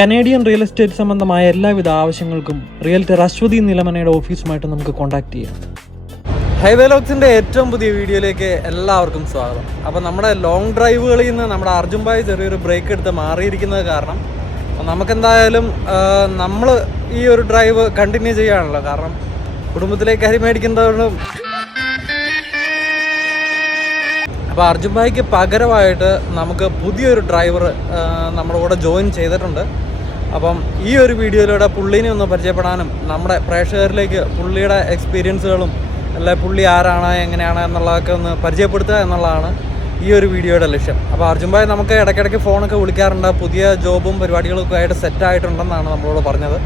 Canadian real estate സംബന്ധമായ എല്ലാവിധ ആവശ്യങ്ങൾക്കും റിയൽറ്റർ അശ്വതി നിലമനയുടെ ഓഫീസുമായിട്ട് നമുക്ക് കോൺടാക്ട് ചെയ്യാം. ഹൈവേ ലോക്സിൻ്റെ ഏറ്റവും പുതിയ വീഡിയോയിലേക്ക് എല്ലാവർക്കും സ്വാഗതം. അപ്പോൾ നമ്മുടെ ലോങ് ഡ്രൈവുകളിൽ നിന്ന് നമ്മുടെ അർജുൻ ഭായ് ചെറിയൊരു ബ്രേക്ക് എടുത്ത് മാറിയിരിക്കുന്നത് കാരണം നമുക്കെന്തായാലും നമ്മൾ ഈ ഒരു ഡ്രൈവ് കണ്ടിന്യൂ ചെയ്യാണല്ലോ. കാരണം കുടുംബത്തിലേക്ക് അരി മേടിക്കുന്നതുകൊണ്ടും അപ്പോൾ അർജുൻ ഭായിക്ക് പകരമായിട്ട് നമുക്ക് പുതിയൊരു ഡ്രൈവർ നമ്മുടെ കൂടെ ജോയിൻ ചെയ്തിട്ടുണ്ട്. അപ്പം ഈ ഒരു വീഡിയോയിലൂടെ പുള്ളീനെ ഒന്ന് പരിചയപ്പെടാനും നമ്മുടെ പ്രേക്ഷകരിലേക്ക് പുള്ളിയുടെ എക്സ്പീരിയൻസുകളും അല്ലെ പുള്ളി ആരാണ് എങ്ങനെയാണ് എന്നുള്ളതൊക്കെ ഒന്ന് പരിചയപ്പെടുത്തുക എന്നുള്ളതാണ് ഈ ഒരു വീഡിയോയുടെ ലക്ഷ്യം. അപ്പോൾ അർജുൻ ഭായ് നമുക്ക് ഇടയ്ക്കിടയ്ക്ക് ഫോണൊക്കെ വിളിക്കാറുണ്ട്. പുതിയ ജോബും പരിപാടികളൊക്കെ ആയിട്ട് സെറ്റായിട്ടുണ്ടെന്നാണ് നമ്മളോട് പറഞ്ഞത്.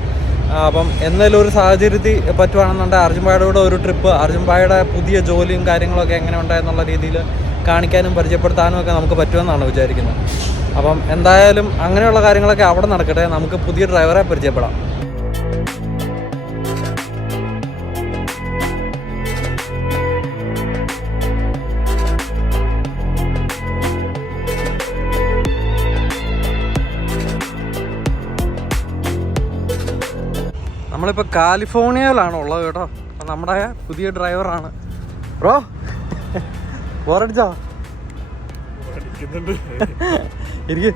അപ്പം എന്തെങ്കിലും ഒരു സാഹചര്യത്തിൽ പറ്റുവാണെന്നുണ്ടെങ്കിൽ അർജുൻ ഭായിയുടെ കൂടെ ഒരു ട്രിപ്പ് അർജുൻ ഭായിയുടെ പുതിയ ജോലിയും കാര്യങ്ങളൊക്കെ എങ്ങനെ ഉണ്ടായെന്നുള്ള രീതിയിൽ കാണിക്കാനും പരിചയപ്പെടുത്താനും ഒക്കെ നമുക്ക് പറ്റുമെന്നാണ് വിചാരിക്കുന്നത്. അപ്പം എന്തായാലും അങ്ങനെയുള്ള കാര്യങ്ങളൊക്കെ അവിടെ നടക്കട്ടെ. നമുക്ക് പുതിയ ഡ്രൈവറെ പരിചയപ്പെടാം. നമ്മളിപ്പോൾ കാലിഫോർണിയയിലാണ് ഉള്ളത് കേട്ടോ. അപ്പം നമ്മുടെ പുതിയ ഡ്രൈവറാണ്. ബ്രോ ബോറടിച്ചോ? ഇരിക്ക്.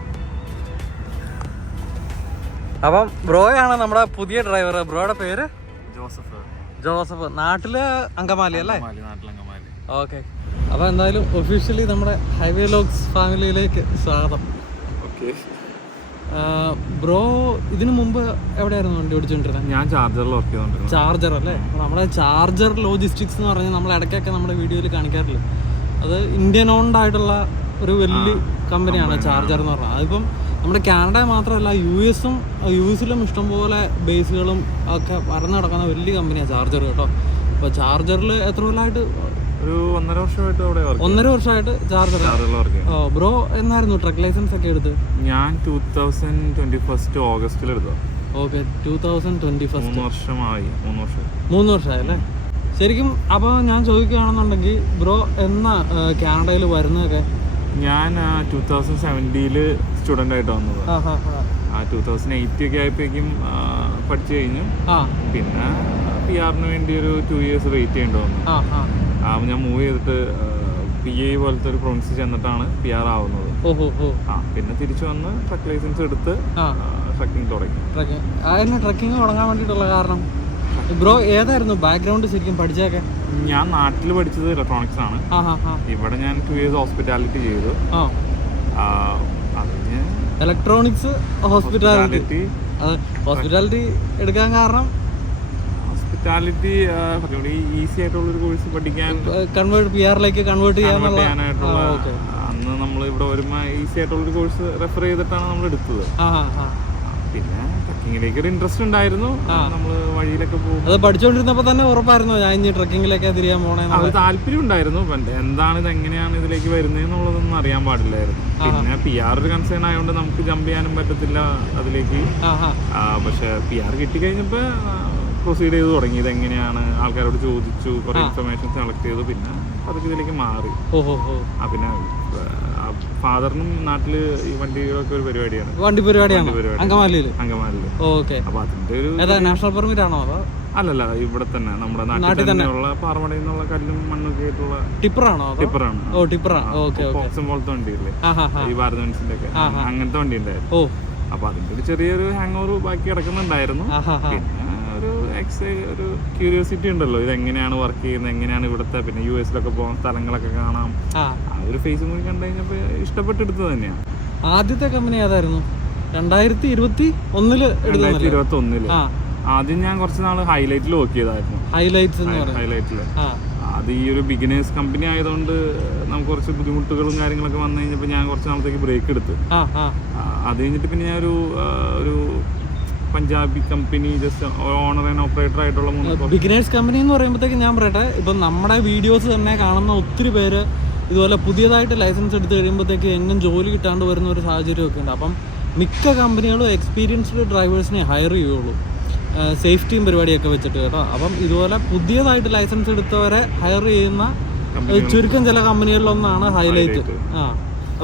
അപ്പം ബ്രോയാണ് നമ്മുടെ പുതിയ ഡ്രൈവർ. ബ്രോയുടെ പേര് ജോസഫ്. നാട്ടില് അങ്കമാലി അല്ലേ? ഓക്കെ. അപ്പോൾ എന്തായാലും ഒഫീഷ്യലി നമ്മുടെ ഹൈവേ ലോക്സ് ഫാമിലിയിലേക്ക് സ്വാഗതം. ബ്രോ ഇതിനു മുമ്പ് എവിടെയായിരുന്നു വണ്ടി ഓടിച്ചോണ്ടിരുന്നത്? ഞാൻ ചാർജറിൽ വർക്ക് ചെയ്തോണ്ടിരുന്നു. ചാർജർ അല്ലേ? നമ്മുടെ ചാർജർ ലോജിസ്റ്റിക്സ് എന്ന് പറഞ്ഞാൽ നമ്മൾ ഇടയ്ക്കൊക്കെ നമ്മുടെ വീഡിയോയിൽ കാണിക്കാറില്ല. അത് ഇന്ത്യൻ ഓൺഡ് ആയിട്ടുള്ള ഒരു വലിയ കമ്പനിയാണ് ചാർജർ എന്ന് പറഞ്ഞാൽ. അതിപ്പം നമ്മുടെ കാനഡ മാത്രമല്ല യു എസിലും ഇഷ്ടംപോലെ ബേസുകളും ഒക്കെ പറന്ന് നടക്കുന്ന വലിയ കമ്പനിയാണ് ചാർജർ കേട്ടോ. അപ്പോൾ ചാർജറിൽ എത്ര കൊല്ലമായിട്ട്? ഒരു 1.5 വർഷമായിട്ട് അവിടെ 1.5 വർഷമായിട്ട് ചാർജർ. ബ്രോ എന്നായിരുന്നു ട്രക്ക് ലൈസൻസ് ഒക്കെ എടുത്ത്? ഞാൻ 2021 ഓഗസ്റ്റിൽ എടുത്തു. ഓക്കെ, 2021. 3 വർഷമായി. 3 വർഷമായി അല്ലേ? ശരിക്കും അപ്പോൾ ഞാൻ ചോദിക്കുകയാണെന്നുണ്ടെങ്കിൽ ബ്രോ എന്നാ കാനഡയിൽ വരുന്നതൊക്കെ? ഞാൻ 2017 സ്റ്റുഡൻ്റ് ആയിട്ട് വന്നത്. 2008 ഒക്കെ ആയപ്പോഴേക്കും പഠിച്ചു കഴിഞ്ഞു. പിന്നെ PR-ന് വേണ്ടി ഒരു 2 ഇയേഴ്സ് വെയിറ്റ് ചെയ്യേണ്ടി വന്നു. ഞാൻ മൂവ് ചെയ്തിട്ട് PA പോലത്തെ ഒരു പ്രൊവിൻസിൽ ചെന്നിട്ടാണ് PR ആവുന്നത്. പിന്നെ തിരിച്ചു വന്ന് ട്രക്ക് ലൈസൻസ് എടുത്ത് ട്രക്കിംഗ് തുടങ്ങി. ട്രക്കിംഗ് തുടങ്ങാൻ വേണ്ടിയിട്ടുള്ള കാരണം ബ്രോ ഏതായിരുന്നു ബാക്ക്ഗ്രൗണ്ട് ശരിക്കും പഠിച്ചതൊക്കെ? ഞാൻ നാട്ടിൽ പഠിച്ചത് ഇലക്ട്രോണിക്സ് ആണ്. ഇവിടെ ഞാൻ 2 ഇയേഴ്സ് ഹോസ്പിറ്റാലിറ്റി ചെയ്തു. ഇലക്ട്രോണിക്സ് ഹോസ്പിറ്റാലിറ്റി എടുക്കാൻ കാരണം? ഹോസ്പിറ്റാലിറ്റി ഈസി ആയിട്ടുള്ള ഒരു കോഴ്സ് പഠിക്കാൻ, PR-ലേക്ക് കൺവേർട്ട് ചെയ്യാനായിട്ടുള്ള. അന്ന് നമ്മൾ ഇവിടെ വരുമ്പോൾ ഈസി ആയിട്ടുള്ള ഒരു കോഴ്സ് റെഫർ ചെയ്തിട്ടാണ് നമ്മൾ എടുത്തത്. പിന്നെ ട്രക്കിങ്ങിലേക്ക് ഒരു ഇൻട്രസ്റ്റ് ഉണ്ടായിരുന്നു. നമ്മൾ വഴിയിലൊക്കെ പോകും. അത് പഠിച്ചുകൊണ്ടിരുന്നപ്പോൾ തന്നെ ഉറപ്പായിരുന്നു ഞാൻ ഇനി ട്രക്കിങ്ങിലേക്ക് തിരിയാൻ പോണേ? അത് താല്പര്യം ഉണ്ടായിരുന്നു. എന്താണ് ഇത്, എങ്ങനെയാണ് ഇതിലേക്ക് വരുന്നത് എന്നുള്ളതൊന്നും അറിയാൻ പാടില്ലായിരുന്നു. പിന്നെ PR ഒരു കൺസേൺ ആയതുകൊണ്ട് നമുക്ക് ജമ്പ് ചെയ്യാനും പറ്റത്തില്ല അതിലേക്ക്. പക്ഷെ PR കിട്ടിക്കഴിഞ്ഞപ്പോൾ പ്രൊസീഡ് ചെയ്ത് തുടങ്ങി. ഇതെങ്ങനെയാണ് ആൾക്കാരോട് ചോദിച്ചു, കുറെ ഇൻഫർമേഷൻ കളക്ട് ചെയ്തു. പിന്നെ അതൊക്കെ ഇതിലേക്ക് മാറി. പിന്നെ ഫാദറിനും നാട്ടില് ഈ വണ്ടികളൊക്കെ ഒരു പരിപാടിയാണ്. അങ്കമാലിയില്. അപ്പൊ അതിന്റെ ഒരു നാഷണൽ പെർമിറ്റ് ആണോ? അല്ലല്ല, ഇവിടെ തന്നെ നമ്മുടെ നാട്ടിൽ തന്നെയുള്ള പാറമടയിൽ നിന്നുള്ള കല്ലും മണ്ണൊക്കെ ആയിട്ടുള്ള ടിപ്പറാണ്. ബോക്സും പോലത്തെ വണ്ടിയില്ലേ, ഈ ഭാരത് ബെൻസിന്റെ ഒക്കെ അങ്ങനത്തെ വണ്ടി ഉണ്ടായിരുന്നു. അപ്പൊ അതിന്റെ ഒരു ചെറിയൊരു ഹാങ് ഓവർ ബാക്കി കിടക്കുന്നുണ്ടായിരുന്നു. പിന്നെ ഒരു ക്യൂരിയോസിറ്റി ഉണ്ടല്ലോ, ഇതെങ്ങനെയാണ് വർക്ക് ചെയ്യുന്നത്, എങ്ങനെയാണ് ഇവിടുത്തെ, പിന്നെ US-ലൊക്കെ പോകാൻ സ്ഥലങ്ങളൊക്കെ കാണാം. ആ ഒരു ഫേസും കൂടി കണ്ടു കഴിഞ്ഞപ്പോ ഇഷ്ടപ്പെട്ടെടുത്തത് തന്നെയാണ്. ആദ്യത്തെ കമ്പനി ഏതായിരുന്നു? 2021 ആദ്യം ഞാൻ കുറച്ച് നാള് ഹൈലൈറ്റിൽ വർക്ക് ചെയ്തായിരുന്നു. ഹൈലൈറ്റില് അത് ഈ ഒരു ബിഗിനേഴ്സ് കമ്പനി ആയതുകൊണ്ട് നമുക്ക് കുറച്ച് ബുദ്ധിമുട്ടുകളും കാര്യങ്ങളൊക്കെ വന്നു കഴിഞ്ഞപ്പോൾ ഞാൻ കുറച്ച് നാളത്തേക്ക് ബ്രേക്ക് എടുത്ത്. അത് കഴിഞ്ഞിട്ട് പിന്നെ ഞാൻ ഒരു Punjabi company just owner and operator ആയിട്ടുള്ള ബിഗിനേഴ്സ് കമ്പനി എന്ന് പറയുമ്പോഴത്തേക്ക് ഞാൻ പറയട്ടെ, ഇപ്പം നമ്മുടെ വീഡിയോസ് തന്നെ കാണുന്ന ഒത്തിരി പേര് ഇതുപോലെ പുതിയതായിട്ട് ലൈസൻസ് എടുത്ത് കഴിയുമ്പോഴത്തേക്ക് എങ്ങും ജോലി കിട്ടാണ്ട് വരുന്ന ഒരു സാഹചര്യമൊക്കെ ഉണ്ട്. അപ്പം മിക്ക കമ്പനികളും എക്സ്പീരിയൻസ്ഡ് ഡ്രൈവേഴ്സിനെ ഹയർ ചെയ്യുള്ളൂ, സേഫ്റ്റിയും പരിപാടിയൊക്കെ വെച്ചിട്ട് കേട്ടോ. അപ്പം ഇതുപോലെ പുതിയതായിട്ട് ലൈസൻസ് എടുത്തവരെ ഹയർ ചെയ്യുന്ന ചുരുക്കം ചില കമ്പനികളിലൊന്നാണ് ഹൈലൈറ്റ്.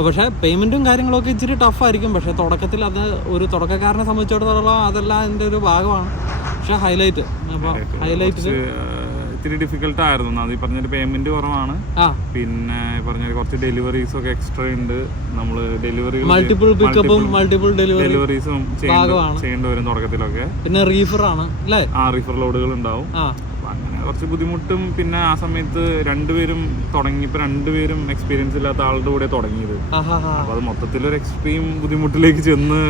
പക്ഷേ പേയ്മെൻറ്റും കാര്യങ്ങളൊക്കെ ഇച്ചിരി ടഫായിരിക്കും. പക്ഷേ തുടക്കത്തിൽ അത് ഒരു തുടക്കക്കാരനെ സംബന്ധിച്ചിടത്തോളം അതെല്ലാം അതിൻ്റെ ഒരു ഭാഗമാണ്. പക്ഷേ ഹൈലൈറ്റ് അപ്പോൾ ഹൈലൈറ്റ് ഇത്തിരി ഡിഫിക്കൽട്ട് ആയിരുന്നു. അത് ഈ പറഞ്ഞൊരു പേയ്മെന്റ് കുറവാണ്. പിന്നെ പറഞ്ഞ കുറച്ച് ഡെലിവറീസ് ഒക്കെ എക്സ്ട്രാ ഉണ്ട്. നമ്മൾ മൾട്ടിപ്പിൾ പിക്കപ്പും മൾട്ടിപ്പിൾ ഡെലിവറീസും ചെയ്യേണ്ടി വരും തുടക്കത്തിലൊക്കെ. പിന്നെ റീഫർ ആണ് അല്ലേ? റീഫർ ലോഡുകൾ ഉണ്ടാവും. അങ്ങനെ കുറച്ച് ബുദ്ധിമുട്ടും. പിന്നെ ആ സമയത്ത് രണ്ടുപേരും എക്സ്പീരിയൻസ് ഇല്ലാത്ത ആളുടെ കൂടെ തുടങ്ങിയത്. അപ്പൊ അത് മൊത്തത്തിലൊരു എക്സ്ട്രീം ബുദ്ധിമുട്ടിലേക്ക് ചെന്ന്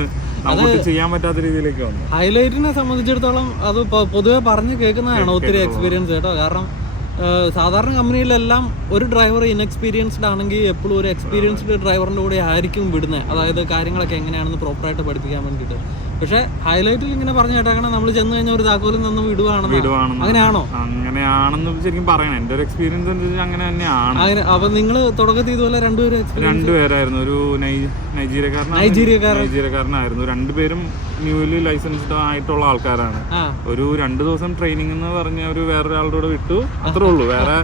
നമുക്ക് ചെയ്യാൻ പറ്റാത്ത രീതിയിലേക്ക് വന്നു. ഹൈലൈറ്റിനെ സംബന്ധിച്ചിടത്തോളം അത് പൊതുവെ പറഞ്ഞു കേൾക്കുന്നതാണ് ഒത്തിരി എക്സ്പീരിയൻസ് കേട്ടോ. കാരണം സാധാരണ കമ്പനിയിലെല്ലാം ഒരു ഡ്രൈവർ ഇൻഎക്സ്പീരിയൻസ്ഡ് ആണെങ്കിൽ എപ്പോഴും ഒരു എക്സ്പീരിയൻസ്ഡ് ഡ്രൈവറിൻ്റെ കൂടെ ആയിരിക്കും വിടുന്നത്. അതായത് കാര്യങ്ങളൊക്കെ എങ്ങനെയാണെന്ന് പ്രോപ്പറായിട്ട് പഠിപ്പിക്കാൻ വേണ്ടിയിട്ട്. പക്ഷേ ഹൈലൈറ്റിൽ ഇങ്ങനെ പറഞ്ഞു കേട്ടാക്കണം നമ്മൾ ചെന്ന് കഴിഞ്ഞാൽ ഒരു താക്കോലിൽ നിന്ന് വിടുവാണെന്ന്. അങ്ങനെയാണെന്ന് ശരിക്കും പറയണം. എൻ്റെ ഒരു എക്സ്പീരിയൻസ് അനുസരിച്ച് അങ്ങനെ തന്നെയാണ്. അപ്പൊ നിങ്ങൾ തുടക്കത്തിൽ ഇതുപോലെ രണ്ടുപേരായിരുന്നു. ഒരു നൈജീരിയക്കാരനായിരുന്നു. രണ്ടുപേരും ന്യൂലി ലൈസൻസ്ഡ് ആയിട്ടുള്ള ആൾക്കാരാണ്. ഒരു 2 ദിവസം ട്രെയിനിങ് എന്ന് പറഞ്ഞ വേറൊരാളുടെ കൂടെ വിട്ടു, അത്രേ ഉള്ളൂ. വേറെ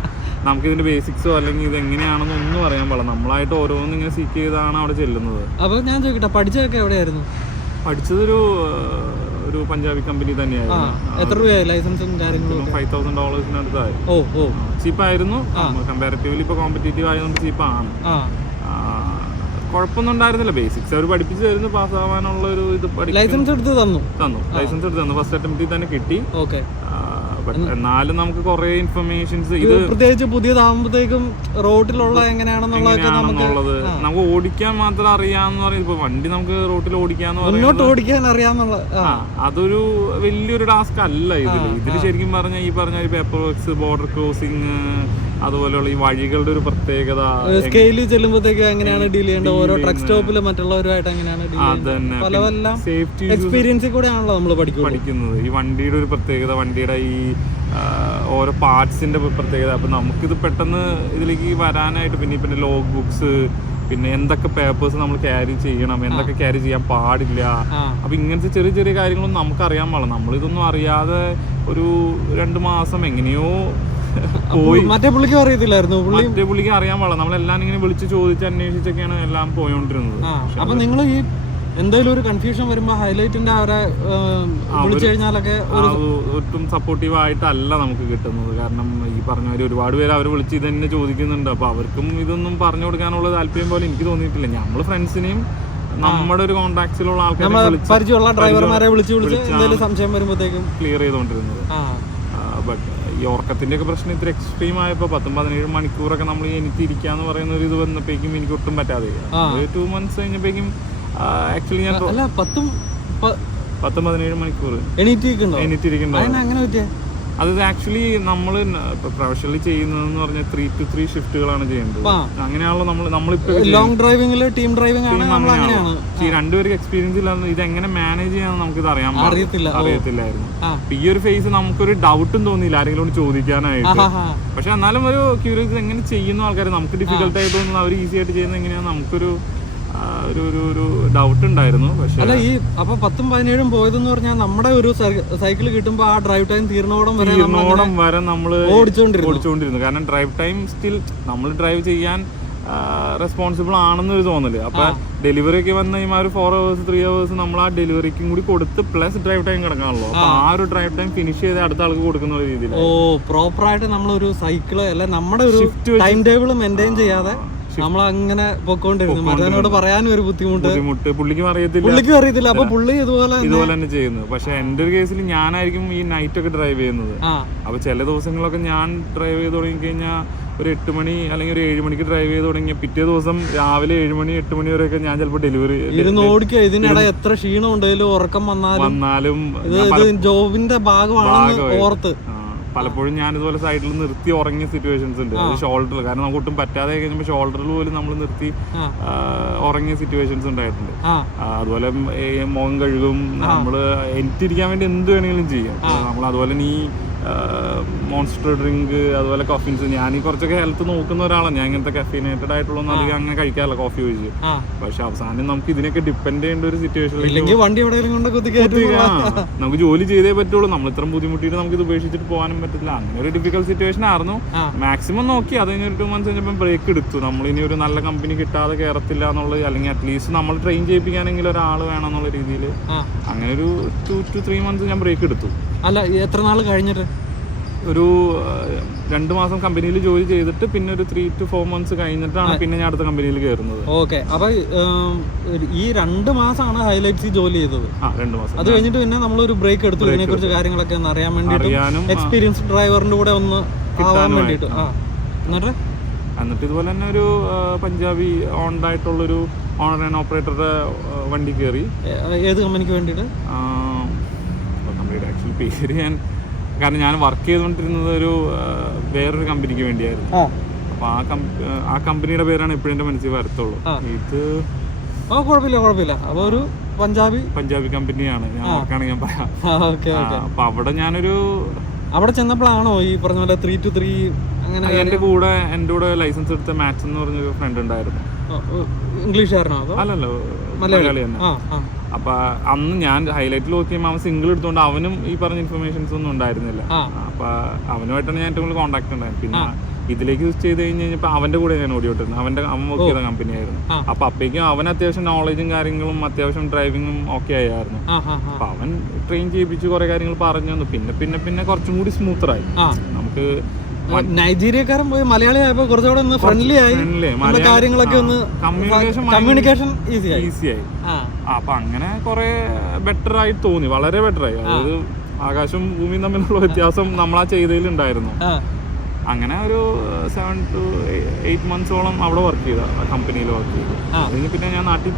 നമുക്ക് ഇതിന്റെ ബേസിക്സോ അല്ലെങ്കിൽ ഇത് എങ്ങനെയാണെന്ന് ഒന്നും അറിയാൻ പാടില്ല. നമ്മളായിട്ട് ഓരോന്നും ഇങ്ങനെ സീക്ക് ചെയ്താണ് അവിടെ ചെല്ലുന്നത്. അപ്പൊ ഞാൻ ചോദിക്കട്ടെ, പഠിച്ചതൊക്കെ എവിടെയായിരുന്നു? പഠിച്ചതൊരു പഞ്ചാബി കമ്പനി തന്നെയായിരുന്നു. എത്ര രൂപയായി ലൈസൻസും കാര്യങ്ങളും? $5,000 ചീപ്പായിരുന്നു. കമ്പാരിറ്റീവ്ലി ഇപ്പൊ കോമ്പറ്റീറ്റീവ് ആയതുകൊണ്ട് ചീപ്പാണ്. കുഴപ്പമൊന്നും ഉണ്ടായിരുന്നില്ല. ബേസിക്സ് അവർ പഠിപ്പിച്ചു തരുന്നു. പാസ്സാവാനുള്ള ഒരു ഇത് ലൈസൻസ് എടുത്ത് തന്നു. ലൈസൻസ് എടുത്ത് തന്നു. ഫസ്റ്റ് അറ്റംപ്റ്റിൽ തന്നെ കിട്ടി. എന്നാലും നമുക്ക് കുറെ ഇൻഫർമേഷൻസ് ഇത് പ്രത്യേകിച്ച് പുതിയതാകുമ്പോഴത്തേക്കും റോഡിലുള്ള എങ്ങനെയാണെന്നുള്ളത് നമുക്ക് ഓടിക്കാൻ മാത്രം അറിയാന്ന് പറയുന്നത്. ഇപ്പൊ വണ്ടി നമുക്ക് റോഡിൽ ഓടിക്കാൻ അറിയാന്നുള്ള അതൊരു വലിയൊരു ടാസ്ക് അല്ല. ഇതില് ശരിക്കും പറഞ്ഞാൽ ഈ പറഞ്ഞ പേപ്പർ വർക്ക്സ്, ബോർഡർ ക്രോസിങ്, അതുപോലെയുള്ള ഈ വഴികളുടെ ഒരു പ്രത്യേകത, സ്കെയിലിൽ ചെല്ലുമ്പോഴത്തേക്ക് എങ്ങനെയാണ് ഡീൽ ചെയ്യേണ്ടത്, ഓരോ ട്രക്ക് സ്റ്റോപ്പിൽ മറ്റുള്ളവരുമായിട്ട് എങ്ങനെയാണ് സേഫ്റ്റി എക്സ്പീരിയൻസിൽ കൂടെ ആണല്ലോ നമ്മൾ പഠിക്കുന്നത്. ഈ വണ്ടിയുടെ ഒരു പ്രത്യേകത, വണ്ടിയുടെ ഈ ഓരോ പാർട്സിന്റെ പ്രത്യേകത. അപ്പൊ നമുക്കിത് പെട്ടെന്ന് ഇതിലേക്ക് വരാനായിട്ട് പിന്നെ ലോഗ് ബുക്സ്, പിന്നെ എന്തൊക്കെ പേപ്പേഴ്സ് നമ്മൾ ക്യാരി ചെയ്യണം, എന്തൊക്കെ ക്യാരി ചെയ്യാൻ പാടില്ല. അപ്പൊ ഇങ്ങനത്തെ ചെറിയ ചെറിയ കാര്യങ്ങളൊന്നും നമുക്ക് അറിയാൻ പാടില്ല. നമ്മളിതൊന്നും അറിയാതെ ഒരു 2 മാസം എങ്ങനെയോ പോയി. മറ്റേ പുള്ളിക്ക് അറിയത്തില്ലായിരുന്നു. പുള്ളിക്ക് അറിയാൻ പാടില്ല. നമ്മളെല്ലാം ഇങ്ങനെ വിളിച്ച് ചോദിച്ച് അന്വേഷിച്ചൊക്കെയാണ് എല്ലാം പോയോണ്ടിരുന്നത്. അപ്പൊ നിങ്ങൾ ഈ എന്തെങ്കിലും ഒരു കൺഫ്യൂഷൻ വരുമ്പോ ഹൈലൈറ്റിന്റെ അവരെ വിളിച്ചു കഴിഞ്ഞാലൊക്കെ ഒട്ടും സപ്പോർട്ടീവ് ആയിട്ടല്ല നമുക്ക് കിട്ടുന്നത്. കാരണം ഈ പറഞ്ഞവര് ഒരുപാട് പേര് അവരെ വിളിച്ച് ഇത് തന്നെ ചോദിക്കുന്നുണ്ട്. അപ്പൊ അവർക്കും ഇതൊന്നും പറഞ്ഞു കൊടുക്കാനുള്ള താല്പര്യം പോലെ എനിക്ക് തോന്നിയിട്ടില്ല. നമ്മള് ഫ്രണ്ട്സിനെയും നമ്മുടെ ഒരു കോൺടാക്ട്സിലുള്ള ആൾക്കാരെ പരിചയമുള്ള ഡ്രൈവർമാരെ വിളിച്ച് സംശയം വരുമ്പോഴത്തേക്കും ക്ലിയർ ചെയ്തോണ്ടിരുന്നത്. ബട്ട് ഈ ഉറക്കത്തിന്റെ ഒക്കെ പ്രശ്നം ഇത്ര എക്സ്ട്രീം ആയപ്പോ 10-17 മണിക്കൂറൊക്കെ നമ്മൾ എനിത്തിരിക്കാന്ന് പറയുന്ന ഒരു ഇത് വന്നപ്പോഴേക്കും എനിക്ക് ഒട്ടും പറ്റാതെ 2 months കഴിഞ്ഞപ്പോഴേക്കും ആക്ച്വലി ഞാൻ 10-17 മണിക്കൂർ എണീറ്റിരിക്കണ്ടോ. അത് ആക്ച്വലി നമ്മൾ പ്രൊഫഷണലി ചെയ്യുന്നതെന്ന് പറഞ്ഞാൽ 3 to 3 ഷിഫ്റ്റുകളാണ് ചെയ്യേണ്ടത്. അങ്ങനെയാണല്ലോ നമ്മളിപ്പോ ലോങ് ഡ്രൈവിംഗില് ടീം ഡ്രൈവിംഗ് ആണ്. ഈ രണ്ടുപേർക്ക് എക്സ്പീരിയൻസ് ഇല്ലാതെ ഇത് എങ്ങനെ മാനേജ് ചെയ്യാന്ന് നമുക്കിത് അറിയത്തില്ലായിരുന്നു. ഈ ഒരു ഫേസ് നമുക്കൊരു ഡൗട്ടും തോന്നിയില്ല ആരെങ്കിലും ചോദിക്കാനായിട്ട്. പക്ഷെ എന്നാലും ഒരു ക്യൂരിയോസിറ്റി, എങ്ങനെ ചെയ്യുന്ന ആൾക്കാർ നമുക്ക് ഡിഫിക്കൽട്ട് ആയിട്ട് തോന്നുന്നത് അവർ ഈസി ആയിട്ട് ചെയ്യുന്നത് എങ്ങനെയാന്ന് നമുക്കൊരു ഒരു ഡൗട്ട് ഉണ്ടായിരുന്നു. പക്ഷേ അല്ല, ഈ അപ്പൊ 10-17 പോയതെന്ന് പറഞ്ഞാൽ നമ്മുടെ ഒരു സൈക്കിൾ കിട്ടുമ്പോൾ ആ ഡ്രൈവ് ടൈം തീർന്നോടം വരെ നമ്മൾ ഓടിച്ചോണ്ടിരുന്നു. കാരണം ഡ്രൈവ് ടൈം സ്റ്റിൽ നമ്മൾ ഡ്രൈവ് ചെയ്യാൻ റെസ്പോൺസിബിൾ ആണെന്നൊരു തോന്നല്. അപ്പൊ ഡെലിവറി ഒക്കെ വന്നു കഴിയുമ്പോൾ ഒരു 4 hours 3 hours നമ്മൾ ആ ഡെലിവറിക്കും കൂടി കൊടുത്ത് പ്ലസ് ഡ്രൈവ് ടൈം കിടക്കാണല്ലോ. അപ്പൊ ആ ഒരു ഡ്രൈവ് ടൈം ഫിനിഷ് ചെയ്ത് അടുത്ത ആൾക്ക് കൊടുക്കുന്ന രീതിയിൽ പ്രോപ്പറായിട്ട് നമ്മളൊരു സൈക്കിള് അല്ല നമ്മുടെ ഒരു ടൈം ടേബിൾ മെയിൻറ്റെയിൻ ചെയ്യാതെ നമ്മളങ്ങനെ പൊക്കോണ്ടിരുന്നു. മറ്റവനോട് പറയാനും ഒരു ബുദ്ധിമുട്ട്. പുള്ളിക്കും അറിയത്തില്ല. അപ്പൊ പുള്ളി ഇതുപോലെ തന്നെ ചെയ്യുന്നത്. പക്ഷെ എന്റെ ഒരു കേസിൽ ഞാനായിരിക്കും ഈ നൈറ്റ് ഒക്കെ ഡ്രൈവ് ചെയ്യുന്നത്. അപ്പൊ ചില ദിവസങ്ങളൊക്കെ ഞാൻ ഡ്രൈവ് ചെയ്ത് തുടങ്ങി കഴിഞ്ഞാൽ ഒരു 8 മണി അല്ലെങ്കിൽ ഒരു 7 മണിക്ക് ഡ്രൈവ് ചെയ്ത് തുടങ്ങിയ പിറ്റേ ദിവസം രാവിലെ 7 മണി 8 മണി വരെയൊക്കെ ഞാൻ ചിലപ്പോൾ ഡെലിവറി ഓടിക്കുക. ഇതിനിടെ എത്ര ക്ഷീണം ഉണ്ടെങ്കിലും ഉറക്കം വന്നാലും ജോബിന്റെ ഭാഗമാണ് ഓർത്ത് പലപ്പോഴും ഞാൻ ഇതുപോലെ സൈഡിൽ നിർത്തി ഉറങ്ങിയ സിറ്റുവേഷൻസ് ഉണ്ട്. ഷോൾഡറിൽ, കാരണം നമുക്ക് ഒട്ടും പറ്റാതെ കഴിഞ്ഞപ്പോൾ ഷോൾഡറിൽ പോലും നമ്മൾ നിർത്തി ഉറങ്ങിയ സിറ്റുവേഷൻസ് ഉണ്ടായിട്ടുണ്ട്. അതുപോലെ മുഖം കഴുകും, നമ്മള് എനിറ്റിരിക്കാൻ വേണ്ടി എന്ത് വേണമെങ്കിലും ചെയ്യാം. നമ്മൾ അതുപോലെ ഈ മോൺസ്റ്റർ ഡ്രിങ്ക് അതുപോലെ കോഫീൻസ്. ഞാൻ ഈ കുറച്ചൊക്കെ ഹെൽത്ത് നോക്കുന്ന ഒരാളാണ്. ഞാൻ ഇങ്ങനത്തെ കഫീനേറ്റഡ് ആയിട്ടുള്ളൊന്നും അധികം അങ്ങനെ കഴിക്കാറില്ല കോഫി ഒഴിച്ച്. പക്ഷെ അവസാനം നമുക്ക് ഇതിനൊക്കെ ഡിപ്പെൻഡ് ചെയ്യേണ്ട ഒരു സിറ്റുവേഷനിലേക്ക് നമുക്ക് ജോലി ചെയ്തേ പറ്റുള്ളൂ. നമ്മൾ ഇത്ര ബുദ്ധിമുട്ടിയിട്ട് നമുക്ക് ഇത് ഉപേക്ഷിച്ചിട്ട് പോകാനും പറ്റില്ല. അങ്ങനെ ഒരു ഡിഫിക്കൽട്ട് സിറ്റുവേഷൻ ആയിരുന്നു. മാക്സിമം നോക്കി. അത് കഴിഞ്ഞ ഒരു 2 months കഴിഞ്ഞപ്പോൾ ബ്രേക്ക് എടുത്തു. നമ്മളിനി ഒരു നല്ല കമ്പനി കിട്ടാതെ കയറത്തില്ല എന്നുള്ളത്, അല്ലെങ്കിൽ അറ്റ്ലീസ്റ്റ് നമ്മൾ ട്രെയിൻ ചെയ്യിപ്പിക്കാനെങ്കിലും ഒരാൾ വേണം എന്നുള്ള രീതിയിൽ അങ്ങനെ ഒരു 2 to 3 months ഞാൻ ബ്രേക്ക് എടുത്തു. അല്ല, എത്ര നാൾ കഴിഞ്ഞിട്ട്? ഒരു 2 മാസം കമ്പനിയിൽ ജോലി ചെയ്തിട്ട് പിന്നെ ഒരു 3 to 4 months കഴിഞ്ഞിട്ടാണ് പിന്നെ ഞാൻ അടുത്ത കമ്പനിയിൽ കയറുന്നത്. ഓക്കെ. അപ്പൊ ഈ 2 മാസമാണ് ഹൈലൈറ്റ്സ് ജോലി ചെയ്തത്. 2 മാസം. അത് കഴിഞ്ഞിട്ട് പിന്നെ നമ്മളൊരു ബ്രേക്ക് എടുത്തു, ഇതിനെ കുറിച്ച് കാര്യങ്ങളൊക്കെ ഒന്ന് അറിയാൻ വേണ്ടിയിട്ടും എക്സ്പീരിയൻസ് ഡ്രൈവറിന്റെ കൂടെ ഒന്ന് ആവാൻ വേണ്ടിയിട്ട്. എന്നിട്ട് ഇതുപോലെ തന്നെ ഒരു പഞ്ചാബി ഓൺഡ് ആയിട്ടുള്ളൊരു ഓണർ ആൻഡ് ഓപ്പറേറ്ററുടെ വണ്ടി കയറി. ഏത് കമ്പനിക്ക് വേണ്ടിയിട്ട്? കമ്പനിയുടെ ആക്ച്വലി പേര് കാരണം ഞാൻ വർക്ക് ചെയ്തുകൊണ്ടിരുന്നത് ഒരു വേറൊരു കമ്പനിക്ക് വേണ്ടിയായിരുന്നു. അപ്പൊ ആ കമ്പനിയുടെ പേരാണ് എപ്പോഴും എന്റെ മനസ്സിൽ വരത്തുള്ളൂ. ഇത് കുഴപ്പമില്ല. അപ്പൊ ഒരു പഞ്ചാബി കമ്പനിയാണ്. ഞാൻ വർക്കാണെങ്കിൽ ഞാൻ പറയാം. അപ്പൊ അവിടെ ഞാനൊരു അവിടെ ചെന്നപ്പോഴാണോ ഈ പറഞ്ഞ പോലെ 3 to 3 അങ്ങനെ? എന്റെ കൂടെ ലൈസൻസ് എടുത്ത മാച്ച് എന്ന് പറഞ്ഞൊരു ഫ്രണ്ട് ഉണ്ടായിരുന്നു. ഇംഗ്ലീഷുകാരനോ? അല്ലല്ലോ, മലയാളി തന്നെ. അപ്പൊ അന്ന് ഞാൻ ഹൈലൈറ്റിൽ നോക്കിയപ്പോൾ അവൻ സിംഗിൾ എടുത്തോണ്ട് അവനും ഈ പറഞ്ഞ ഇൻഫർമേഷൻസ് ഒന്നും ഉണ്ടായിരുന്നില്ല. അപ്പൊ അവനുമായിട്ടാണ് ഞാൻ ഏറ്റവും കൂടുതൽ കോൺടാക്ട് ഉണ്ടായത്. പിന്നെ ഇതിലേക്ക് യൂസ് ചെയ്ത് കഴിഞ്ഞപ്പോൾ അവന്റെ കൂടെ ഞാൻ ഓടിയോട്ടിരുന്നു. അവൻ വർക്ക് ചെയ്ത കമ്പനി ആയിരുന്നു. അപ്പൊ അപ്പേക്കും അവൻ അത്യാവശ്യം നോളജും കാര്യങ്ങളും അത്യാവശ്യം ഡ്രൈവിങ്ങും ഒക്കെ ആയിരുന്നു. അപ്പൊ അവൻ ട്രെയിൻ ചെയ്യിപ്പിച്ച് കുറെ കാര്യങ്ങൾ പറഞ്ഞു തന്നു. പിന്നെ കുറച്ചും കൂടി സ്മൂത്തറായി. നമുക്ക് നൈജീരിയക്കാരൻ പോയി മലയാളി ആയപ്പോ കുറച്ചുകൂടെ ഒന്ന് ഫ്രണ്ട്ലി ആയി, കാര്യങ്ങളൊക്കെ ഒന്ന് കമ്മ്യൂണിക്കേഷൻ ഈസിയായി. അപ്പൊ അങ്ങനെ കുറെ ബെറ്റർ ആയി തോന്നി, വളരെ ബെറ്റർ ആയി. അതായത് ആകാശവും ഭൂമിയും തമ്മിലുള്ള വ്യത്യാസം നമ്മളാ ചെയ്തതിൽ ഉണ്ടായിരുന്നു. അങ്ങനെ ഒരു 7 to 8 months അവിടെ വർക്ക് ചെയ്ത കമ്പനിയിൽ വർക്ക് ചെയ്തു. അതിന് പിന്നെ ഞാൻ നാട്ടിൽ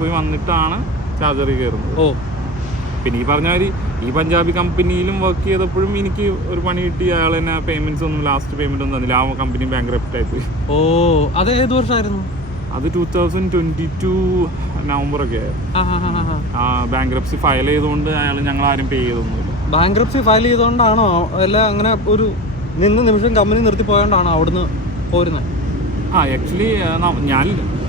പോയി വന്നിട്ടാണ് ചാർജറിൽ കയറുന്നത്. പിന്നെ ഈ പറഞ്ഞ മാതിരി ഈ പഞ്ചാബി കമ്പനിയിലും വർക്ക് ചെയ്തപ്പോഴും എനിക്ക് ഒരു പണി കിട്ടി. അയാൾ തന്നെ പേയ്മെന്റ്സ് ഒന്നും ലാസ്റ്റ് പേയ്മെന്റ് ഒന്നും തന്നില്ല. ആ കമ്പനി ബാങ്ക്രപ്റ്റ് ആയി പോയി. അത് ഏത് വർഷമായിരുന്നു? അത് 2022 നവംബർ ഒക്കെ ആയിരുന്നു. ബാങ്ക്രപ്സി ഫയൽ ചെയ്തുകൊണ്ട് ഞങ്ങൾ ആരും പേ ചെയ്തൊന്നുമില്ല. ബാങ്ക്രപ്സി ഫയൽ ചെയ്തോണ്ടാണോ അല്ല അങ്ങനെ ഒരു നിമിഷം കമ്പനി നിർത്തി പോയോണ്ടാണോ അവിടുന്ന് പോരുന്നത്? ആക്ച്വലി ഞാൻ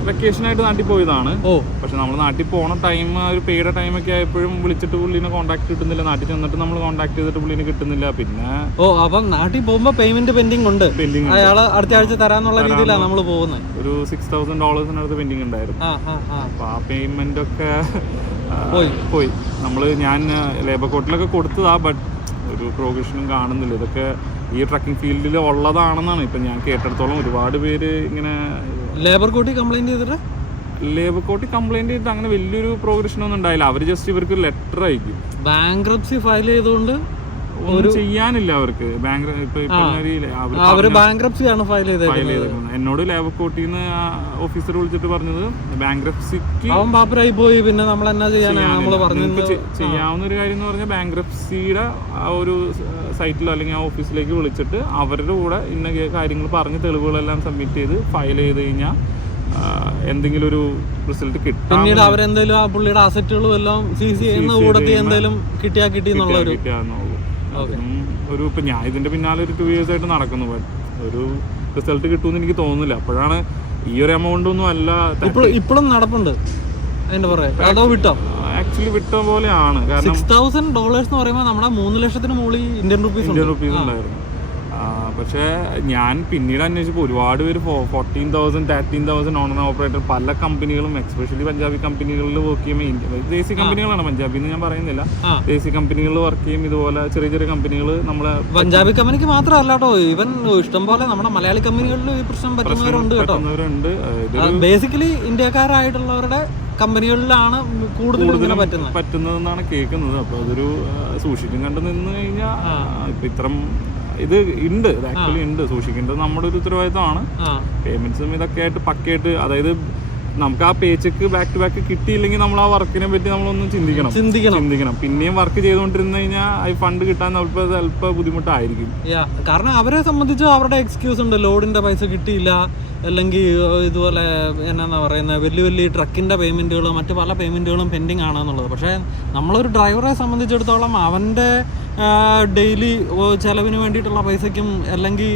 വെക്കേഷനായിട്ട് നാട്ടിൽ പോയതാണ്. പക്ഷെ നമ്മൾ നാട്ടിൽ പോണ ടൈം ഒരു പെയ്ഡ് ടൈമൊക്കെ ആയപ്പോഴും വിളിച്ചിട്ട് പുള്ളിനെ കോൺടാക്ട് കിട്ടുന്നില്ല. നാട്ടിൽ ചെന്നിട്ട് നമ്മൾ കോൺടാക്ട് ചെയ്തിട്ട് പുള്ളിനെ കിട്ടുന്നില്ല. പിന്നെ അപ്പം നാട്ടിൽ പോകുമ്പോൾ പേയ്മെന്റ് പെൻഡിങ് ഉണ്ട്. അയാള് അടുത്ത ആഴ്ച തരാന്നുള്ള രീതിയിലാണ് നമ്മൾ പോകുന്നത്. ഒരു $6,000 പെൻഡിങ് ഉണ്ടായിരുന്നു. അപ്പൊ ആ പേയ്മെന്റ് ഒക്കെ പോയി. ഞാൻ ലേബർ കോർട്ടിലൊക്കെ കൊടുത്തതാ. ബട്ട് ഒരു പ്രോഗ്രഷനും കാണുന്നില്ല. ഇതൊക്കെ ഈ ട്രക്കിംഗ് ഫീൽഡിൽ ഉള്ളതാണെന്നാണ് ഇപ്പൊ ഞാൻ കേട്ടിടത്തോളം. ഒരുപാട് പേര് ഇങ്ങനെ ലേബർ കോർട്ടിൽ കംപ്ലൈന്റ് ചെയ്തിട്ട് അങ്ങനെ വലിയൊരു പ്രോഗ്രഷൻ ഒന്നും ഉണ്ടായില്ല. അവര് ജസ്റ്റ് ഇവർക്ക് ഒരു ലെറ്റർ അയക്കും. ബാങ്ക്രപ്സി ഫയൽ ചെയ്തുകൊണ്ട് ഒന്നും ചെയ്യാനില്ല അവർക്ക്. എന്നോട് ലേബർ കോർട്ടിൽ നിന്ന് ഓഫീസർ വിളിച്ചിട്ട് പറഞ്ഞത് ബാങ്ക്രപ്സിക്ക് പാപ്പരായി പോയി. പിന്നെ നമ്മൾ എന്നാ ചെയ്യാവുന്ന ഒരു കാര്യം എന്ന് പറഞ്ഞാൽ ബാങ്ക്രപ്സിയുടെ ആ ഒരു സൈറ്റിലോ അല്ലെങ്കിൽ ആ ഓഫീസിലേക്ക് വിളിച്ചിട്ട് അവരുടെ കൂടെ ഇന്ന കാര്യങ്ങൾ പറഞ്ഞ് തെളിവുകളെല്ലാം സബ്മിറ്റ് ചെയ്ത് ഫയൽ ചെയ്ത് കഴിഞ്ഞാൽ എന്തെങ്കിലും ഒരു റിസൾട്ട് കിട്ടും. പിന്നീട് അവരെന്തെങ്കിലും ആ പുള്ളിയുടെ അസറ്റുകളും എല്ലാം സീസ് ചെയ്യുന്ന കൂടത്തിൽ എന്തെങ്കിലും കിട്ടിയെന്നുള്ള ഒരു ഇപ്പൊ ഞാൻ ഇതിന്റെ പിന്നാലെ ഒരു 2 years ആയിട്ട് നടക്കുന്നു. ഒരു റിസൾട്ട് കിട്ടുമെന്ന് എനിക്ക് തോന്നുന്നില്ല. അപ്പോഴാണ് ഈ ഒരു എമൗണ്ട് ഒന്നും അല്ല ഇപ്പോഴും നടപ്പുണ്ട്. അതിന്റെ അതോ വിട്ടോ? ആക്ച്വലി വിട്ട പോലെയാണ്. കാരണം $6,000 എന്ന് പറയുമ്പോൾ നമ്മുടെ 3 ലക്ഷത്തിന് മുകളിൽ ഇന്ത്യൻ റുപ്പീസ് ഉണ്ടായിരുന്നു. പക്ഷേ ഞാൻ പിന്നീട് അന്വേഷിച്ചപ്പോൾ ഒരുപാട് പേര് 14,000 13,000 ഓൺ ഓപ്പറേറ്റർ പല കമ്പനികളും എസ്പെഷ്യലി പഞ്ചാബി കമ്പനികളിൽ വർക്ക് ചെയ്യുമ്പോൾ ദേശീയ കമ്പനികളാണ്. പഞ്ചാബി എന്ന് ഞാൻ പറയുന്നില്ല. ദേശീയ കമ്പനികളിൽ വർക്ക് ചെയ്യും. ഇതുപോലെ ചെറിയ കമ്പനികൾ നമ്മളെ പഞ്ചാബി കമ്പനിക്ക് മാത്രമല്ല കേട്ടോ, ഈവൻ ഇഷ്ടം പോലെ നമ്മുടെ മലയാളി കമ്പനികളിൽ ഈ പ്രശ്നം പറ്റുന്നവരുണ്ട്. ബേസിക്കലി ഇന്ത്യക്കാരായിട്ടുള്ളവരുടെ കമ്പനികളിലാണ് കൂടുതലും പറ്റുന്നതെന്നാണ് കേൾക്കുന്നത്. അപ്പോൾ അതൊരു സൂക്ഷിച്ചും കണ്ടു നിന്ന് കഴിഞ്ഞാൽ ഇപ്പൊ ഇത്തരം ഇത് ഉണ്ട്, ആക്ച്വലി ഉണ്ട്. സൂക്ഷിക്കേണ്ടത് നമ്മുടെ ഒരു ഉത്തരവാദിത്തമാണ്. പേയ്മെന്റ്സും ഇതൊക്കെ ആയിട്ട് പക്കയായിട്ട്, അതായത് നമുക്ക് ആ പേ ചെക്ക് ബാക്ക് ടു ബാക്ക് കിട്ടിയില്ലെങ്കിൽ നമ്മൾ ആ വർക്കിനെ പറ്റി നമ്മളൊന്ന് ചിന്തിക്കണം. പിന്നെയും വർക്ക് ചെയ്തുകൊണ്ടിരുന്നു കഴിഞ്ഞാൽ ഈ ഫണ്ട് കിട്ടാൻ അല്പ ബുദ്ധിമുട്ടായിരിക്കും. കാരണം അവരെ സംബന്ധിച്ച് അവരുടെ എക്സ്ക്യൂസ് ഉണ്ട്. ലോഡിന്റെ പൈസ കിട്ടിയില്ല, അല്ലെങ്കിൽ ഇതുപോലെ എന്നാ പറയുന്നത് വലിയ ട്രക്കിന്റെ പേയ്മെന്റുകളും മറ്റു പല പേയ്മെന്റുകളും പെൻഡിങ് ആണെന്നുള്ളത്. പക്ഷേ നമ്മളൊരു ഡ്രൈവറെ സംബന്ധിച്ചിടത്തോളം അവന്റെ ഡെയിലി ചിലവിന് വേണ്ടിയിട്ടുള്ള പൈസയ്ക്കും അല്ലെങ്കിൽ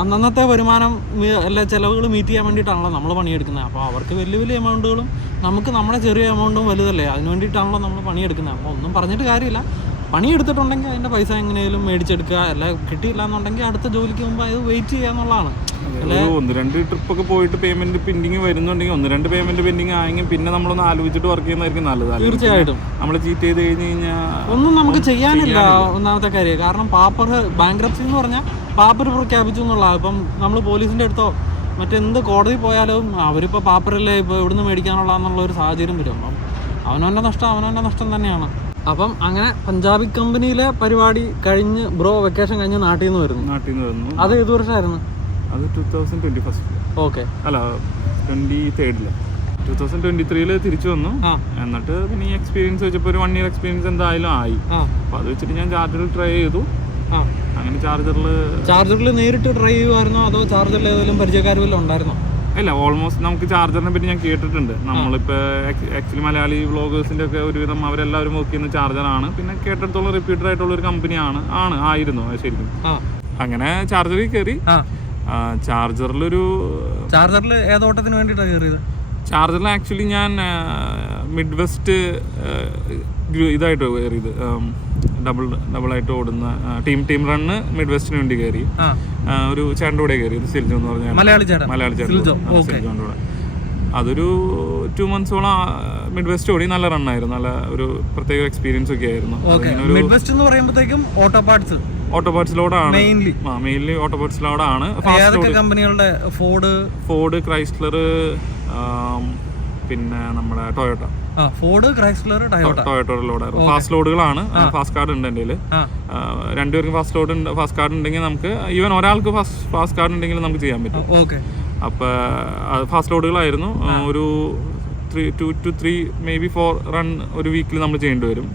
അന്നന്നത്തെ വരുമാനം എല്ലാ ചിലവുകൾ മീറ്റ് ചെയ്യാൻ വേണ്ടിയിട്ടാണല്ലോ നമ്മൾ പണിയെടുക്കുന്നത്. അപ്പോൾ അവർക്ക് വലിയ വലിയ എമൗണ്ടുകളും നമുക്ക് നമ്മുടെ ചെറിയ എമൗണ്ടും വലുതല്ലേ, അതിന് വേണ്ടിയിട്ടാണല്ലോ നമ്മൾ പണിയെടുക്കുന്നത്. അപ്പോൾ ഒന്നും പറഞ്ഞിട്ട് കാര്യമില്ല. പണിയെടുത്തിട്ടുണ്ടെങ്കിൽ അതിൻ്റെ പൈസ എങ്ങനെയും മേടിച്ചെടുക്കുക, അല്ല കിട്ടിയില്ല എന്നുണ്ടെങ്കിൽ അടുത്ത ജോലിക്ക് മുമ്പ് അത് വെയിറ്റ് ചെയ്യുക എന്നുള്ളതാണ്. 1-2 ട്രിപ്പൊക്കെ പോയിട്ട് പേയ്മെന്റ് പെൻഡിങ് വരുന്നുണ്ടെങ്കിൽ 1-2 പേയ്മെന്റ് പെൻഡിങ് ആയെങ്കിൽ പിന്നെ നമ്മളൊന്ന് ആലോചിച്ചിട്ട് വർക്ക് ചെയ്യുന്നതായിരിക്കും നല്ലത്. തീർച്ചയായിട്ടും നമ്മൾ ചീറ്റ് ചെയ്ത് കഴിഞ്ഞ് കഴിഞ്ഞാൽ ഒന്നും നമുക്ക് ചെയ്യാനില്ല. ഒന്നാമത്തെ കാര്യം കാരണം പാപ്പർ ബാങ്ക്രപ്സി എന്ന് പറഞ്ഞാൽ പാപ്പർ പ്രഖ്യാപിച്ചു എന്നുള്ളതാണ്. ഇപ്പം നമ്മൾ പോലീസിൻ്റെ അടുത്തോ മറ്റെന്ത് കോടതി പോയാലും അവരിപ്പോൾ പാപ്പറല്ലേ ഇപ്പോൾ ഇവിടുന്ന് മേടിക്കാനുള്ള ഒരു സാഹചര്യം വരും. അപ്പം അവനവൻ്റെ നഷ്ടം തന്നെയാണ്. അപ്പം അങ്ങനെ പഞ്ചാബി കമ്പനിയിലെ പരിപാടി കഴിഞ്ഞ് ബ്രോ വെക്കേഷൻ കഴിഞ്ഞ് നാട്ടിൽ നിന്ന് വരുന്നു. അത് ഏത് വർഷമായിരുന്നു? അത് 2021. ഓക്കെ. അല്ല 23-ല് 2023 തിരിച്ചു വന്നു. എന്നിട്ട് പിന്നെ ഈ എക്സ്പീരിയൻസ് വെച്ചപ്പോൾ ഒരു 1 year എക്സ്പീരിയൻസ് എന്തായാലും ആയി. അപ്പോൾ അത് വെച്ചിട്ട് ഞാൻ ചാർജറിൽ ട്രൈ ചെയ്തു. അങ്ങനെ ചാർജറിൽ നേരിട്ട് ട്രൈ ചെയ്യുമായിരുന്നോ അതോ ചാർജറിൽ ഏതെങ്കിലും പരിചയക്കാർ വല്ലതും ഉണ്ടായിരുന്നോ? ഇല്ല, ഓൾമോസ്റ്റ് നമുക്ക് ചാർജറിനെ പറ്റി ഞാൻ കേട്ടിട്ടുണ്ട്. നമ്മളിപ്പോൾ ആക്ച്വലി മലയാളി വ്ളോഗേഴ്സിൻ്റെ ഒക്കെ ഒരുവിധം അവരെല്ലാവരും വർക്ക് ചെയ്യുന്ന ചാർജറാണ്. പിന്നെ കേട്ടിടത്തോളം റിപ്പീറ്റർ ആയിട്ടുള്ള ഒരു കമ്പനിയാണ് ആയിരുന്നു ശരിക്കും. അങ്ങനെ ചാർജറിൽ കയറി. ചാർജറിൽ ഏതോട്ടത്തിന് വേണ്ടിയിട്ടാണ് കയറിയത്? ചാർജറിൽ ആക്ച്വലി ഞാൻ മിഡ് വെസ്റ്റ് ഇതായിട്ട് കയറിയത്. ഡബിളായിട്ട് ഓടുന്ന ടീം റണ്ണ് മിഡ് വെസ്റ്റിന് വേണ്ടി കയറി. ഒരു ചേട്ടൻ്റെ കൂടെ കയറി, സിൽജോ എന്ന് പറഞ്ഞാൽ മലയാളി ചേട്ടൻ സിൽജോൻ്റെ കൂടെ. അതൊരു 2 monthsോളം മിഡ് വെസ്റ്റ് ഓടി. നല്ല റണ്ണായിരുന്നു, നല്ല ഒരു പ്രത്യേക എക്സ്പീരിയൻസ് ഒക്കെ ആയിരുന്നു. ഓട്ടോ പാർട്സ് ലോഡാണ് മെയിൻലി. ഓട്ടോ പാർട്സ് ലോഡാണ്. ഫോർഡ്, ക്രൈസ്ലർ, പിന്നെ നമ്മുടെ ടൊയോട്ട ലോഡായിരുന്നു. ഫാസ്റ്റ് ലോഡുകളാണ്. ഫാസ്റ്റ് കാർഡ് ഉണ്ട് എൻ്റെ കയ്യിൽ. 2 പേർക്കും ഫാസ്റ്റ് കാർഡ് ഉണ്ടെങ്കിൽ നമുക്ക്, ഈവൻ ഒരാൾക്ക് ഫാസ്റ്റ് കാർഡ് ഉണ്ടെങ്കിൽ നമുക്ക് ചെയ്യാൻ പറ്റും. അപ്പോൾ ഫാസ്റ്റ് ലോഡുകളായിരുന്നു. ഒരു 2 to 3 maybe 4 റൺ ഒരു വീക്കിൽ നമ്മൾ ചെയ്യേണ്ടി വരും.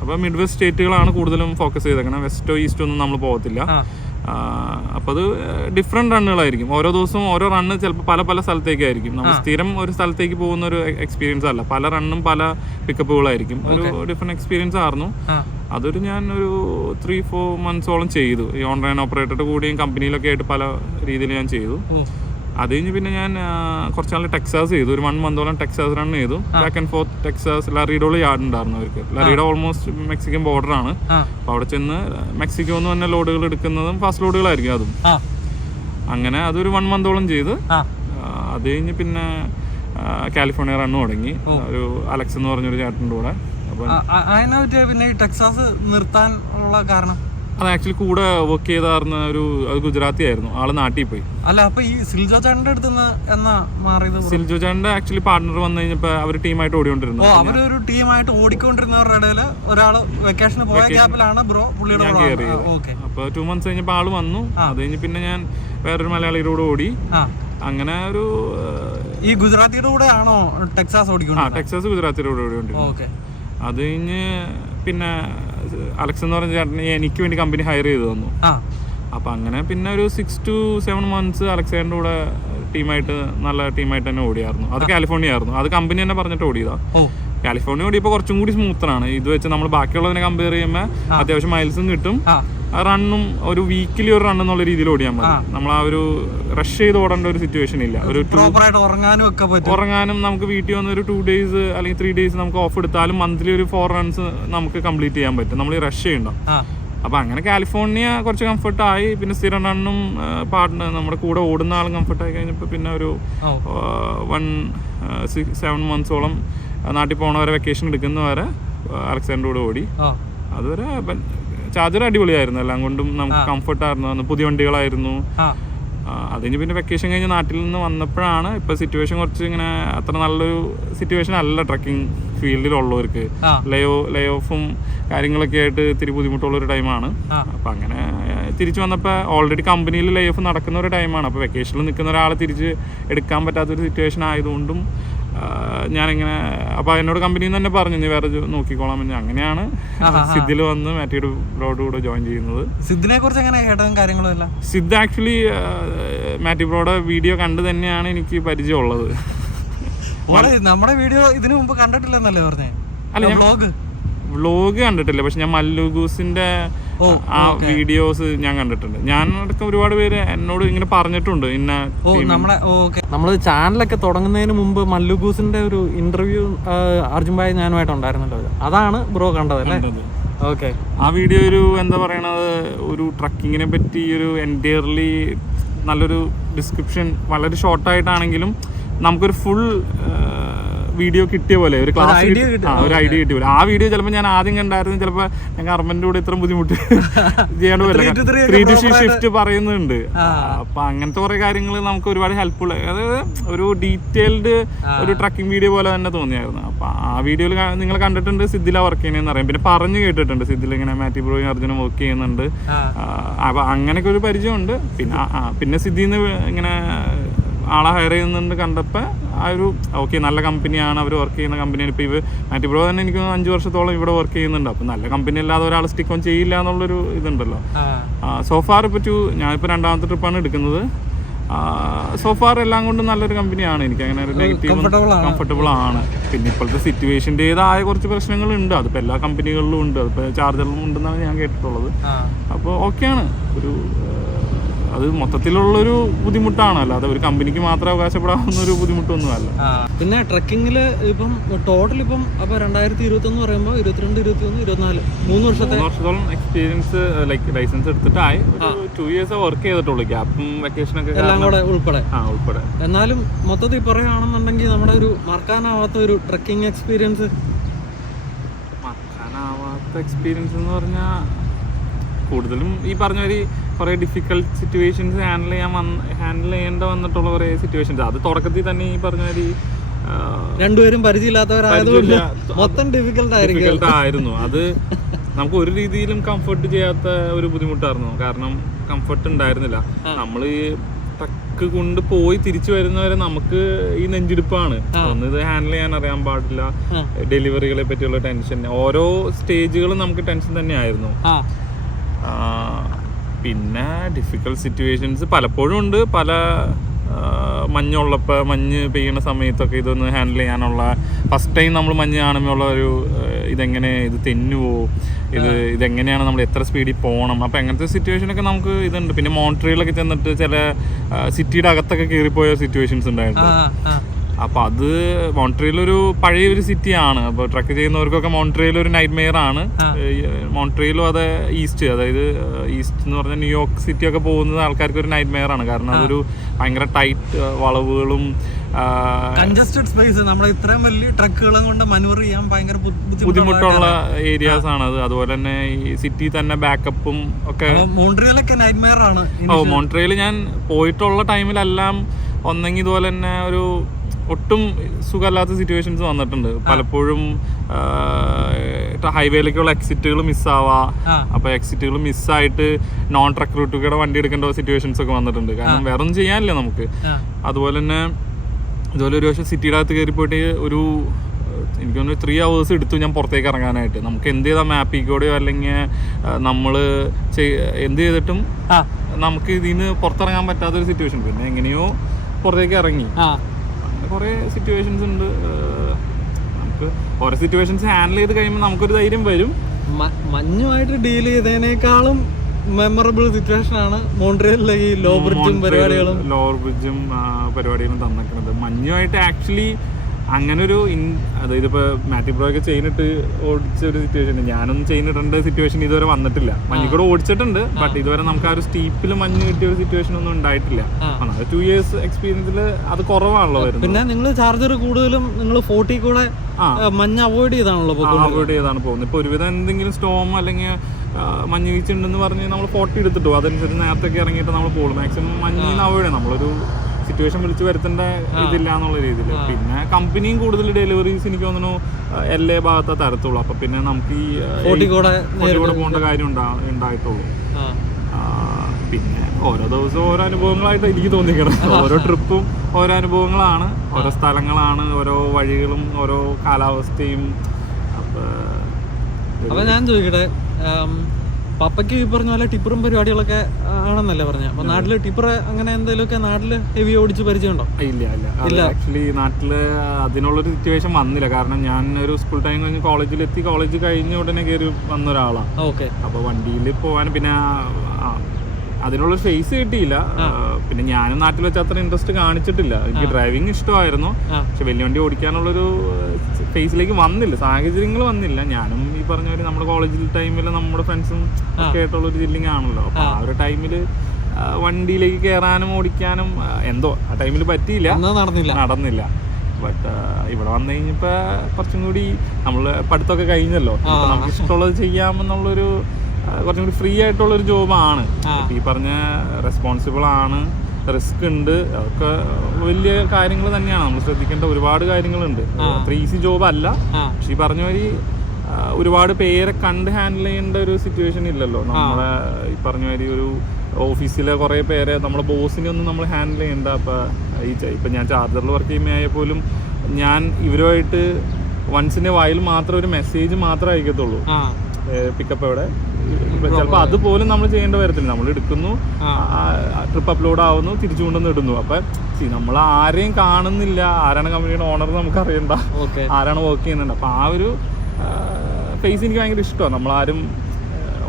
അപ്പോൾ മിഡ് വെസ്റ്റ് സ്റ്റേറ്റുകളാണ് കൂടുതലും ഫോക്കസ് ചെയ്തേക്കണം. വെസ്റ്റോ ഈസ്റ്റോ ഒന്നും നമ്മൾ പോകത്തില്ല. അപ്പോൾ അത് ഡിഫറെൻറ്റ് റണ്ണുകളായിരിക്കും. ഓരോ ദിവസവും ഓരോ റണ്ണ് ചിലപ്പോൾ പല സ്ഥലത്തേക്കായിരിക്കും. നമ്മൾ സ്ഥിരം ഒരു സ്ഥലത്തേക്ക് പോകുന്ന ഒരു എക്സ്പീരിയൻസ് അല്ല. പല റണ്ണും പല പിക്കപ്പുകളായിരിക്കും. ഒരു ഡിഫറെൻറ്റ് എക്സ്പീരിയൻസ് ആയിരുന്നു. അതൊരു ഞാൻ ഒരു 3-4 monthsോളം ചെയ്തു. ഈ ഓൺലൈൻ ഓപ്പറേറ്ററുടെ കൂടെയും കമ്പനിയിലൊക്കെ ആയിട്ട് പല രീതിയിൽ ഞാൻ ചെയ്തു. അത് കഴിഞ്ഞ് പിന്നെ ഞാൻ കുറച്ച് നാൾ ടെക്സാസ് ചെയ്തു. ഒരു 1 monthോളം ടെക്സാസ് റൺ ചെയ്തു. Back and forth Texas. ലറീഡോയിൽ യാർഡ് ഉണ്ടായിരുന്നു അവർക്ക്. ലറീഡോ ഓൾമോസ്റ്റ് മെക്സിക്കൻ ബോർഡറാണ്. അപ്പോൾ അവിടെ ചെന്ന് മെക്സിക്കോന്ന് തന്നെ ലോഡുകൾ എടുക്കുന്നതും ഫാസ്റ്റ് ലോഡുകളായിരിക്കും അതും. അങ്ങനെ അതൊരു 1 monthോളം ചെയ്ത് അത് കഴിഞ്ഞ് പിന്നെ കാലിഫോർണിയ റണ്ണ് തുടങ്ങി. ഒരു അലക്സ് എന്ന് പറഞ്ഞൊരു ചേട്ടൻ്റെ കൂടെ. അപ്പോൾ പിന്നെ ടെക്സാസ് നിർത്താൻ ഉള്ള കാരണം അത് ആക്ച്വലി കൂടെ വർക്ക് ചെയ്തായിരുന്ന അത് ഗുജറാത്തി ആയിരുന്നു. ആള് നാട്ടിൽ പോയി. അല്ല, അപ്പൊ ഈ സിൽജോ ചേട്ടന്റെ അടുത്ത് സിൽജോ ചേട്ടന്റെ ആക്ച്വലി പാർട്ണർ വന്നു കഴിഞ്ഞപ്പോ അവര് ടീമായിട്ട് ഓടിക്കൊണ്ടിരുന്നു. അവരൊരു ടീമായിട്ട് ഓടിക്കൊണ്ടിരുന്നവരുടെ ഇടയില് ഒരാള് വെക്കേഷന് പോയ ഗ്യാപ്പിലാണ് ബ്രോ പുള്ളിയുടെ അപ്പൊ 2 months കഴിഞ്ഞപ്പോ ആള് വന്നു. അത് കഴിഞ്ഞ് പിന്നെ ഞാൻ വേറൊരു മലയാളിയുടെ കൂടെ ഓടി. അങ്ങനെ ഒരു ഈ ഗുജറാത്തിയുടെ കൂടെ ആണോ ടെക്സാസ് ഓടിക്കുന്നത്? ടെക്സാസ് ഗുജറാത്തിയുടെ കൂടെ ഓടിക്കൊണ്ടിരുന്നു. അത് കഴിഞ്ഞ് പിന്നെ അലക്സ് എന്ന് പറഞ്ഞ ചേട്ടന് എനിക്ക് വേണ്ടി കമ്പനി ഹയർ ചെയ്ത് തന്നു. അപ്പൊ അങ്ങനെ പിന്നെ ഒരു 6 to 7 months അലക്സേന്റെ കൂടെ നല്ല ടീമായിട്ട് തന്നെ ഓടിയായിരുന്നു. അത് കാലിഫോർണിയ ആയിരുന്നു. അത് കമ്പനി തന്നെ പറഞ്ഞിട്ട് ഓടിയതാ. കാലിഫോർണിയ ഓടിയപ്പോൾ കുറച്ചും കൂടി സ്മൂത്തറാണ്. ഇത് വെച്ച് നമ്മൾ ബാക്കിയുള്ളതിനെ കമ്പയർ ചെയ്യുമ്പോൾ അത്യാവശ്യം മൈൽസും കിട്ടും. റണ്ണും ഒരു വീക്കിലി ഒരു റൺ എന്നുള്ള രീതിയിൽ ഓടിയാൽ മതി. നമ്മൾ ആ ഒരു റഷ് ചെയ്ത് ഓടേണ്ട ഒരു സിറ്റുവേഷൻ ഇല്ല. ഒരു ഉറങ്ങാനും നമുക്ക് വീട്ടിൽ വന്ന് ഒരു 2 days അല്ലെങ്കിൽ 3 days നമുക്ക് ഓഫ് എടുത്താലും മന്ത്ലി ഒരു 4 runs നമുക്ക് കംപ്ലീറ്റ് ചെയ്യാൻ പറ്റും. നമ്മൾ ഈ റഷ് ചെയ്യണ്ട. അപ്പൊ അങ്ങനെ കാലിഫോർണിയ കുറച്ച് കംഫർട്ടായി. പിന്നെ സ്ഥിരം റണ്ണും പാർട്ട്ണർ നമ്മുടെ കൂടെ ഓടുന്ന ആളും കംഫർട്ടായി കഴിഞ്ഞപ്പോൾ പിന്നെ ഒരു 7 monthsോളം നാട്ടിൽ പോണവരെ വെക്കേഷൻ എടുക്കുന്നവരെ അലക്സാണ്ടർ കൂടെ ഓടി. അതുവരെ ചാർജർ അടിപൊളിയായിരുന്നു. എല്ലാം കൊണ്ടും നമുക്ക് കംഫർട്ടായിരുന്നു. പുതിയ വണ്ടികളായിരുന്നു. അതിന് പിന്നെ വെക്കേഷൻ കഴിഞ്ഞ് നാട്ടിൽ നിന്ന് വന്നപ്പോഴാണ് ഇപ്പൊ സിറ്റുവേഷൻ കുറച്ച് ഇങ്ങനെ അത്ര നല്ലൊരു സിറ്റുവേഷൻ അല്ല ട്രക്കിംഗ് ഫീൽഡിലുള്ളവർക്ക്. ലേ ഓഫും കാര്യങ്ങളൊക്കെ ആയിട്ട് ഇത്തിരി ബുദ്ധിമുട്ടുള്ളൊരു ടൈമാണ്. അപ്പൊ അങ്ങനെ തിരിച്ചു വന്നപ്പോൾ ഓൾറെഡി കമ്പനിയിൽ ലേ ഓഫ് നടക്കുന്ന ഒരു ടൈമാണ്. അപ്പോൾ വെക്കേഷനിൽ നിൽക്കുന്ന ഒരാളെ തിരിച്ച് എടുക്കാൻ പറ്റാത്തൊരു സിറ്റുവേഷൻ ആയതുകൊണ്ടും ഞാനിങ്ങനെ അപ്പോൾ എന്നോട് കമ്പനിയിൽ നിന്ന് തന്നെ പറഞ്ഞു നീ വേറെ നോക്കിക്കോളാം. അങ്ങനെയാണ് സിദ്ധിൽ വന്ന് മാറ്റിയുടെ ബ്രോഡ് കൂടെ ജോയിൻ ചെയ്യുന്നത്. സിദ്ധിനെ കുറിച്ച് എങ്ങനെ കേട്ടതും കാര്യങ്ങളും എല്ലാം? സിദ്ധ് ആക്ച്വലി മാറ്റി ബ്രോയുടെ വീഡിയോ കണ്ട് തന്നെയാണ് എനിക്ക് പരിചയമുള്ളത്. നമ്മുടെ വീഡിയോ ഇതിനു മുമ്പ് കണ്ടിട്ടില്ലെന്നല്ലേ പറഞ്ഞേ? അല്ല, വ്ലോഗ് കണ്ടിട്ടില്ല, പക്ഷെ ഞാൻ മല്ലൂഗൂസിന്റെ ആ വീഡിയോസ് ഞാൻ കണ്ടിട്ടുണ്ട്. ഞാൻ അടക്കം ഒരുപാട് പേര് എന്നോട് ഇങ്ങനെ പറഞ്ഞിട്ടുണ്ട് ഇന്ന. നമ്മള് ചാനലൊക്കെ തുടങ്ങുന്നതിന് മുമ്പ് മല്ലൂഗൂസിന്റെ ഒരു ഇന്റർവ്യൂ അർജുൻ ഭായി ഞാനുമായിട്ടുണ്ടായിരുന്നല്ലോ, അതാണ് ബ്രോ കണ്ടത് അല്ലേ? ഓക്കെ. ആ വീഡിയോ ഒരു എന്താ പറയണത്, ഒരു ട്രക്കിങ്ങിനെ പറ്റി ഒരു എൻറ്റയർലി നല്ലൊരു ഡിസ്ക്രിപ്ഷൻ, വളരെ ഷോർട്ടായിട്ടാണെങ്കിലും നമുക്കൊരു ഫുൾ വീഡിയോ കിട്ടിയ പോലെ ഒരു ക്ലാസ് ഒരു ഐഡിയ കിട്ടിയ പോലെ. ആ വീഡിയോ ചിലപ്പോൾ ഞാൻ ആദ്യം കണ്ടായിരുന്നു, ചിലപ്പോൾ ഞങ്ങൾ അർമ്മന്റെ കൂടെ ഇത്ര ബുദ്ധിമുട്ട് ചെയ്യാണ്ട് പോലെ 3 ഷിഫ്റ്റ് പറയുന്നുണ്ട്. അപ്പൊ അങ്ങനത്തെ കുറെ കാര്യങ്ങൾ നമുക്ക് ഒരുപാട് ഹെൽപ്ഫുൾ, അതായത് ഒരു ഡീറ്റെയിൽഡ് ഒരു ട്രക്കിംഗ് വീഡിയോ പോലെ തന്നെ തോന്നിയായിരുന്നു. അപ്പൊ ആ വീഡിയോയിൽ നിങ്ങൾ കണ്ടിട്ടുണ്ട് സിദ്ധില വർക്ക് ചെയ്യുന്നതെന്ന് അറിയാം, പിന്നെ പറഞ്ഞു കേട്ടിട്ടുണ്ട് സിദ്ധിൽ ഇങ്ങനെ മാറ്റി ബ്രോയും അർജുനും വർക്ക് ചെയ്യുന്നുണ്ട്. അപ്പൊ അങ്ങനെയൊക്കെ ഒരു പരിചയമുണ്ട്. പിന്നെ സിദ്ധിന്ന് ഇങ്ങനെ ആളെ ഹയർ ചെയ്യുന്നുണ്ട് കണ്ടപ്പോൾ ആ ഒരു ഓക്കെ, നല്ല കമ്പനിയാണ്, അവർ വർക്ക് ചെയ്യുന്ന കമ്പനിയാണ്. ഇപ്പോൾ മാറ്റി ബ്രോ തന്നെ എനിക്ക് 5 വർഷത്തോളം ഇവിടെ വർക്ക് ചെയ്യുന്നുണ്ട്. അപ്പം നല്ല കമ്പനി അല്ലാതെ ഒരാൾ സ്റ്റിക്ക് ഓൺ ചെയ്യില്ല എന്നുള്ളൊരു ഇതുണ്ടല്ലോ. സോഫാർ ഇപ്പോൾ ഞാനിപ്പോൾ 2ാമത്തെ ട്രിപ്പാണ് എടുക്കുന്നത്. സോഫാർ എല്ലാം കൊണ്ടും നല്ലൊരു കമ്പനിയാണ്. എനിക്ക് അങ്ങനെ ഒരു നെഗറ്റീവ് കംഫർട്ടബിൾ ആണ്. പിന്നെ ഇപ്പോഴത്തെ സിറ്റുവേഷൻ്റെതായ കുറച്ച് പ്രശ്നങ്ങളുണ്ട്, അതിപ്പോൾ എല്ലാ കമ്പനികളിലും ഉണ്ട്, അതിപ്പോൾ ചാർജറിലും ഉണ്ടെന്നാണ് ഞാൻ കേട്ടിട്ടുള്ളത്. അപ്പോൾ ഓക്കെയാണ്. ഒരു അത് മൊത്തത്തിലുള്ളൊരു ബുദ്ധിമുട്ടാണ്, അല്ലാതെ ഒരു കമ്പനിക്ക് മാത്രം അവകാശപ്പെടാവുന്ന ഒരു ബുദ്ധിമുട്ടൊന്നും അല്ല. പിന്നെ ട്രക്കിങ്ങില് ഇപ്പം ടോട്ടൽ ഇപ്പം അപ്പൊ 2021 പറയുമ്പോൾ 22, 21, 24 3 വർഷത്തോളം എക്സ്പീരിയൻസ്, ലൈക്ക് ലൈസൻസ് എടുത്തിട്ടായി 2 years വർക്ക് ചെയ്തിട്ടുള്ളൂ. ഗ്യാപ്പും വെക്കേഷനൊക്കെ എല്ലാം കൂടെ ഉൾപ്പെടെ. എന്നാലും മൊത്തത്തിൽ പറയുകയാണെന്നുണ്ടെങ്കിൽ നമ്മുടെ ഒരു മറക്കാനാവാത്ത ഒരു ട്രക്കിംഗ് എക്സ്പീരിയൻസ്. മറക്കാനാവാത്ത എക്സ്പീരിയൻസ് എന്ന് പറഞ്ഞാൽ കൂടുതലും ഈ പറഞ്ഞ ഒരു കുറേ ഡിഫിക്കൽട്ട് സിറ്റുവേഷൻസ് ഹാൻഡിൽ ചെയ്യേണ്ട വന്നിട്ടുള്ള കുറേ സിറ്റുവേഷൻസ്. അത് തുടക്കത്തിൽ തന്നെ ഈ പറഞ്ഞ ഒരു രണ്ടുപേരും പരിചയമില്ലാത്തവരായതുകൊണ്ട് മൊത്തം ഡിഫിക്കൽട്ട് ആയിരുന്നു. അത് നമുക്ക് ഒരു രീതിയിലും കംഫർട്ട് ചെയ്യാത്ത ഒരു ബുദ്ധിമുട്ടായിരുന്നു. കാരണം കംഫർട്ട് ഉണ്ടായിരുന്നില്ല. നമ്മൾ ഈ ട്രക്ക് കൊണ്ട് പോയി തിരിച്ചു വരുന്നവരെ നമുക്ക് ഈ നെഞ്ചിടിപ്പാണ്. ഒന്ന് ഇത് ഹാൻഡിൽ ചെയ്യാൻ അറിയാൻ പാടില്ല, ഡെലിവറികളെ പറ്റിയുള്ള ടെൻഷൻ, ഓരോ സ്റ്റേജുകളും നമുക്ക് ടെൻഷൻ തന്നെയായിരുന്നു. പിന്നെ ഡിഫിക്കൽട്ട് സിറ്റുവേഷൻസ് പലപ്പോഴും ഉണ്ട്. പല മഞ്ഞ് പെയ്യുന്ന സമയത്തൊക്കെ ഇതൊന്ന് ഹാൻഡിൽ ചെയ്യാനുള്ള, ഫസ്റ്റ് ടൈം നമ്മൾ മഞ്ഞ് കാണുമ്പോൾ ഉള്ള ഒരു ഇതെങ്ങനെ, ഇത് തെന്നുവോ, ഇതെങ്ങനെയാണ്, നമ്മൾ എത്ര സ്പീഡിൽ പോകണം. അപ്പോൾ അങ്ങനത്തെ സിറ്റുവേഷനൊക്കെ നമുക്ക് ഇതുണ്ട്. പിന്നെ മോൺട്രിയലൊക്കെ ചെന്നിട്ട് ചില സിറ്റിയുടെ അകത്തൊക്കെ കയറിപ്പോയ സിറ്റുവേഷൻസ് ഉണ്ടായിട്ടുണ്ട്. അപ്പോൾ അത് മോൺട്രിയലൊരു പഴയൊരു സിറ്റിയാണ്. അപ്പോൾ ട്രക്ക് ചെയ്യുന്നവർക്കൊക്കെ മോൺട്രിയൽ ഒരു നൈറ്റ് മെയർ ആണ്. മോൺട്രിയലും അത് ഈസ്റ്റ്, അതായത് ഈസ്റ്റ് എന്ന് പറഞ്ഞാൽ ന്യൂയോർക്ക് സിറ്റി ഒക്കെ പോകുന്നത് ആൾക്കാർക്ക് ഒരു നൈറ്റ് മെയർ ആണ്. കാരണം അതൊരു ഭയങ്കര ടൈറ്റ് വളവുകളും കൺജസ്റ്റഡ് സ്പേസ്, നമ്മുടെ ഇത്രയും വലിയ ട്രക്കുകളും കൊണ്ട് മാനൂവർ ചെയ്യാൻ ഭയങ്കര ബുദ്ധിമുട്ടുള്ള ഏരിയാസ് ആണ് അത്. അതുപോലെ തന്നെ ഈ സിറ്റി തന്നെ ബാക്കപ്പും ഒക്കെ. മോൺട്രിയലൊക്കെ നൈറ്റ് മെയർ ആണ്. മോൺട്രിയൽ ഞാൻ പോയിട്ടുള്ള ടൈമിലെല്ലാം ഒന്നെങ്കിൽ ഇതുപോലെ തന്നെ ഒരു ഒട്ടും സുഖമല്ലാത്ത സിറ്റുവേഷൻസ് വന്നിട്ടുണ്ട്. പലപ്പോഴും ഹൈവേയിലേക്കുള്ള എക്സിറ്റുകൾ മിസ്സാവാ. അപ്പോൾ എക്സിറ്റുകൾ മിസ്സായിട്ട് നോൺ ട്രക്ക് റൂട്ടുകൂടെ വണ്ടി എടുക്കേണ്ട സിറ്റുവേഷൻസ് ഒക്കെ വന്നിട്ടുണ്ട്. കാരണം വേറെ ഒന്നും ചെയ്യാനില്ല നമുക്ക്. അതുപോലെ തന്നെ ഇതുപോലെ ഒരു പക്ഷേ സിറ്റിയുടെ അകത്ത് കയറി പോയിട്ട് എനിക്ക് തോന്നുന്നു 3 hours എടുത്തു ഞാൻ പുറത്തേക്ക് ഇറങ്ങാനായിട്ട്. നമുക്ക് എന്ത് ചെയ്താൽ മാപ്പിൽ കൂടെയോ അല്ലെങ്കിൽ നമ്മൾ എന്ത് ചെയ്തിട്ടും നമുക്ക് ഇതിന് പുറത്തിറങ്ങാൻ പറ്റാത്തൊരു സിറ്റുവേഷൻ. പിന്നെ എങ്ങനെയോ പുറത്തേക്ക് ഇറങ്ങി. കുറേ സിറ്റുവേഷൻസ് ഉണ്ട്. നമുക്ക് ഓരോ സിറ്റുവേഷൻസ് ഹാൻഡിൽ ചെയ്ത് കഴിയുമ്പോൾ നമുക്കൊരു ധൈര്യം വരും. മഞ്ഞുമായിട്ട് ഡീൽ ചെയ്തതിനേക്കാളും മെമ്മറബിൾ സിറ്റുവേഷൻ ആണ് മോൺട്രിയലിലെ ഈ ലോവർ ബ്രിഡ്ജും പരിപാടികളും തന്നിരിക്കുന്നത്. മഞ്ഞുമായിട്ട് ആക്ച്വലി അങ്ങനൊരു അതായത് ഇപ്പോൾ മാറ്റി ബ്രോ ഒക്കെ ചെയിനിട്ട് ഓടിച്ച ഒരു സിറ്റുവേഷൻ, ഞാനൊന്നും ചെയിനിടേണ്ട സിറ്റുവേഷൻ ഇതുവരെ വന്നിട്ടില്ല. മഞ്ഞിക്കൂടെ ഓടിച്ചിട്ടുണ്ട്, ബട്ട് ഇതുവരെ നമുക്ക് ആ ഒരു സ്റ്റീപ്പിൽ മഞ്ഞ് കിട്ടിയ ഒരു സിറ്റുവേഷൻ ഒന്നും ഉണ്ടായിട്ടില്ല. 2 years എക്സ്പീരിയൻസിൽ അത് കുറവാണല്ലോ വരുന്നത്. പിന്നെ നിങ്ങൾ ചാർജർ കൂടുതലും നിങ്ങൾ 40 കൂടെ മഞ്ഞ് അവോയ്ഡ് ചെയ്താണ് പോകുന്നത്. ഇപ്പോൾ ഒരുവിധം എന്തെങ്കിലും സ്റ്റോം അല്ലെങ്കിൽ മഞ്ഞ് വീഴ്ചയുണ്ടെന്ന് പറഞ്ഞ് നമ്മൾ 40 എടുത്തിട്ടു, അതനുസരിച്ച് നേരത്തെ ഇറങ്ങിയിട്ട് നമ്മൾ പോകും. മാക്സിമം മഞ്ഞിന്ന് അവോയ്ഡ് ചെയ്യണം. നമ്മളൊരു സിറ്റുവേഷൻ വിളിച്ച് വരുത്തേണ്ട ഇതില്ല എന്നുള്ള രീതിയിൽ. പിന്നെ കമ്പനിയും കൂടുതൽ ഡെലിവറീസ് എനിക്ക് തോന്നുന്നു എല്ലാ ഭാഗത്തെ തരത്തുള്ളൂ. അപ്പൊ പിന്നെ നമുക്ക് ഈ കൂടെ പോകേണ്ട കാര്യം ഉണ്ടായിട്ടുള്ളൂ. പിന്നെ ഓരോ ദിവസവും ഓരോ അനുഭവങ്ങളായിട്ട് എനിക്ക് തോന്നിക്കണം. ഓരോ ട്രിപ്പും ഓരോ അനുഭവങ്ങളാണ്, ഓരോ സ്ഥലങ്ങളാണ്, ഓരോ വഴികളും ഓരോ കാലാവസ്ഥയും. അപ്പൊ ഞാൻ ചോദിക്കട്ടെ, പപ്പയ്ക്ക് ഈ പറഞ്ഞ പോലെ ടിപ്പറും പരിപാടികളൊക്കെ ആണെന്നല്ലേ പറഞ്ഞത്. അപ്പൊ നാട്ടില് ടിപ്പർ അങ്ങനെ എന്തെങ്കിലുമൊക്കെ നാട്ടില് ഹെവി ഓടിച്ച് പരിചയമുണ്ടോ? ഇല്ല ആക്ച്വലി നാട്ടില് അതിനുള്ളൊരു സിറ്റുവേഷൻ വന്നില്ല. കാരണം ഞാൻ ഒരു സ്കൂൾ ടൈം കഴിഞ്ഞ് കോളേജിലെത്തി, കോളേജ് കഴിഞ്ഞ ഉടനെ കയറി വന്ന ഒരാളാണ്. ഓക്കെ. അപ്പൊ വണ്ടിയിൽ പോകാൻ പിന്നെ അതിനുള്ള ഫേസ് കിട്ടിയില്ല. പിന്നെ ഞാനും നാട്ടിൽ വെച്ച് അത്ര ഇൻട്രസ്റ്റ് കാണിച്ചിട്ടില്ല. എനിക്ക് ഡ്രൈവിംഗ് ഇഷ്ടമായിരുന്നു, പക്ഷെ വലിയ വണ്ടി ഓടിക്കാനുള്ളൊരു ഫേസിലേക്ക് വന്നില്ല, സാഹചര്യങ്ങൾ വന്നില്ല. ഞാനും ഈ പറഞ്ഞ പോലെ നമ്മുടെ കോളേജിൽ ടൈമിൽ നമ്മുടെ ഫ്രണ്ട്സും ഒക്കെ ആയിട്ടുള്ളൊരു ജില്ലിങ് ആണല്ലോ. അപ്പൊ ആ ഒരു ടൈമിൽ വണ്ടിയിലേക്ക് കയറാനും ഓടിക്കാനും എന്തോ ആ ടൈമിൽ പറ്റിയില്ല, നടന്നില്ല. ബട്ട് ഇവിടെ വന്നു കഴിഞ്ഞപ്പോ കുറച്ചും കൂടി നമ്മള് പഠിത്തമൊക്കെ കഴിഞ്ഞല്ലോ, നമുക്ക് ഇഷ്ടമുള്ളത് ചെയ്യാമെന്നുള്ളൊരു കുറച്ചും കൂടി ഫ്രീ ആയിട്ടുള്ളൊരു ജോബാണ്. ഈ പറഞ്ഞ റെസ്പോൺസിബിൾ ആണ്, റിസ്ക് ഉണ്ട്, അതൊക്കെ വലിയ കാര്യങ്ങൾ തന്നെയാണ്. നമ്മൾ ശ്രദ്ധിക്കേണ്ട ഒരുപാട് കാര്യങ്ങളുണ്ട്. അത്ര ഈസി ജോബ് അല്ല. പക്ഷെ ഈ പറഞ്ഞ വഴി ഒരുപാട് പേരെ കണ്ട് ഹാൻഡിൽ ചെയ്യേണ്ട ഒരു സിറ്റുവേഷൻ ഇല്ലല്ലോ. നമ്മളെ ഈ പറഞ്ഞ മാതിരി ഒരു ഓഫീസിലെ കുറേ പേരെ നമ്മളെ ബോസിനെ ഒന്നും നമ്മൾ ഹാൻഡിൽ ചെയ്യണ്ട. ഇപ്പം ഞാൻ ചാർജറിൽ വർക്ക് ചെയ്യുമ്പോൾ പോലും ഞാൻ ഇവരുമായിട്ട് വൺസിൻ്റെ വായിൽ മാത്രം ഒരു മെസ്സേജ് മാത്രമേ അയക്കത്തുള്ളൂ, പിക്കപ്പ് എവിടെ. ചിലപ്പോൾ അതുപോലും നമ്മൾ ചെയ്യേണ്ട വരത്തില്ല. നമ്മൾ എടുക്കുന്നു, ട്രിപ്പ് അപ്ലോഡ് ആവുന്നു, തിരിച്ചു കൊണ്ടുവന്ന് ഇടുന്നു. അപ്പം നമ്മൾ ആരെയും കാണുന്നില്ല, ആരാണ് കമ്പനിയുടെ ഓണർ നമുക്ക് അറിയണ്ട, ആരാണ് വർക്ക് ചെയ്യുന്നുണ്ട്. അപ്പം ആ ഒരു ഫേസ് എനിക്ക് ഭയങ്കര ഇഷ്ടമാണ്. നമ്മളാരും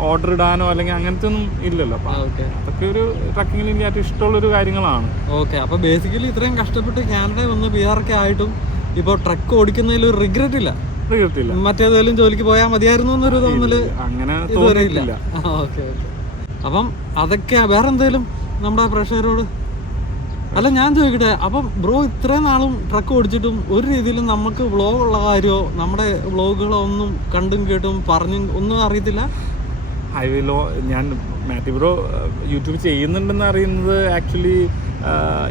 ഓർഡർ ഇടാനോ അല്ലെങ്കിൽ അങ്ങനത്തെ ഒന്നും ഇല്ലല്ലോ. അപ്പം അതൊക്കെ ഒരു ട്രക്കിങ്ങിൽ എനിക്ക് ഏറ്റവും ഇഷ്ടമുള്ളൊരു കാര്യങ്ങളാണ്. ഓക്കെ. അപ്പോൾ ബേസിക്കലി ഇത്രയും കഷ്ടപ്പെട്ട് കാനഡയിൽ വന്ന് PR ഒക്കെ ആയിട്ടും ഇപ്പോൾ ട്രക്ക് ഓടിക്കുന്നതിൽ ഒരു റിഗ്രറ്റ് ഇല്ല, മറ്റേതെങ്കിലും ജോലിക്ക് പോയാൽ മതിയായിരുന്നു എന്നൊരു തോന്നല് അങ്ങനെ തോന്നിയില്ല. ഓക്കെ. അപ്പം അതൊക്കെ വേറെ എന്തെങ്കിലും നമ്മുടെ പ്രേക്ഷകരോട്. അല്ല ഞാൻ ചോദിക്കട്ടെ, അപ്പം ബ്രോ ഇത്രയും നാളും ട്രക്ക് ഓടിച്ചിട്ടും ഒരു രീതിയിലും നമുക്ക് വ്ളോഗുള്ള കാര്യമോ നമ്മുടെ വ്ളോഗുകളോ ഒന്നും കണ്ടും കേട്ടും പറഞ്ഞും ഒന്നും അറിയത്തില്ല? ഹൈവേലോ ഞാൻ മാത്യു ബ്രോ യൂട്യൂബ് ചെയ്യുന്നുണ്ടെന്ന് അറിയുന്നത് ആക്ച്വലി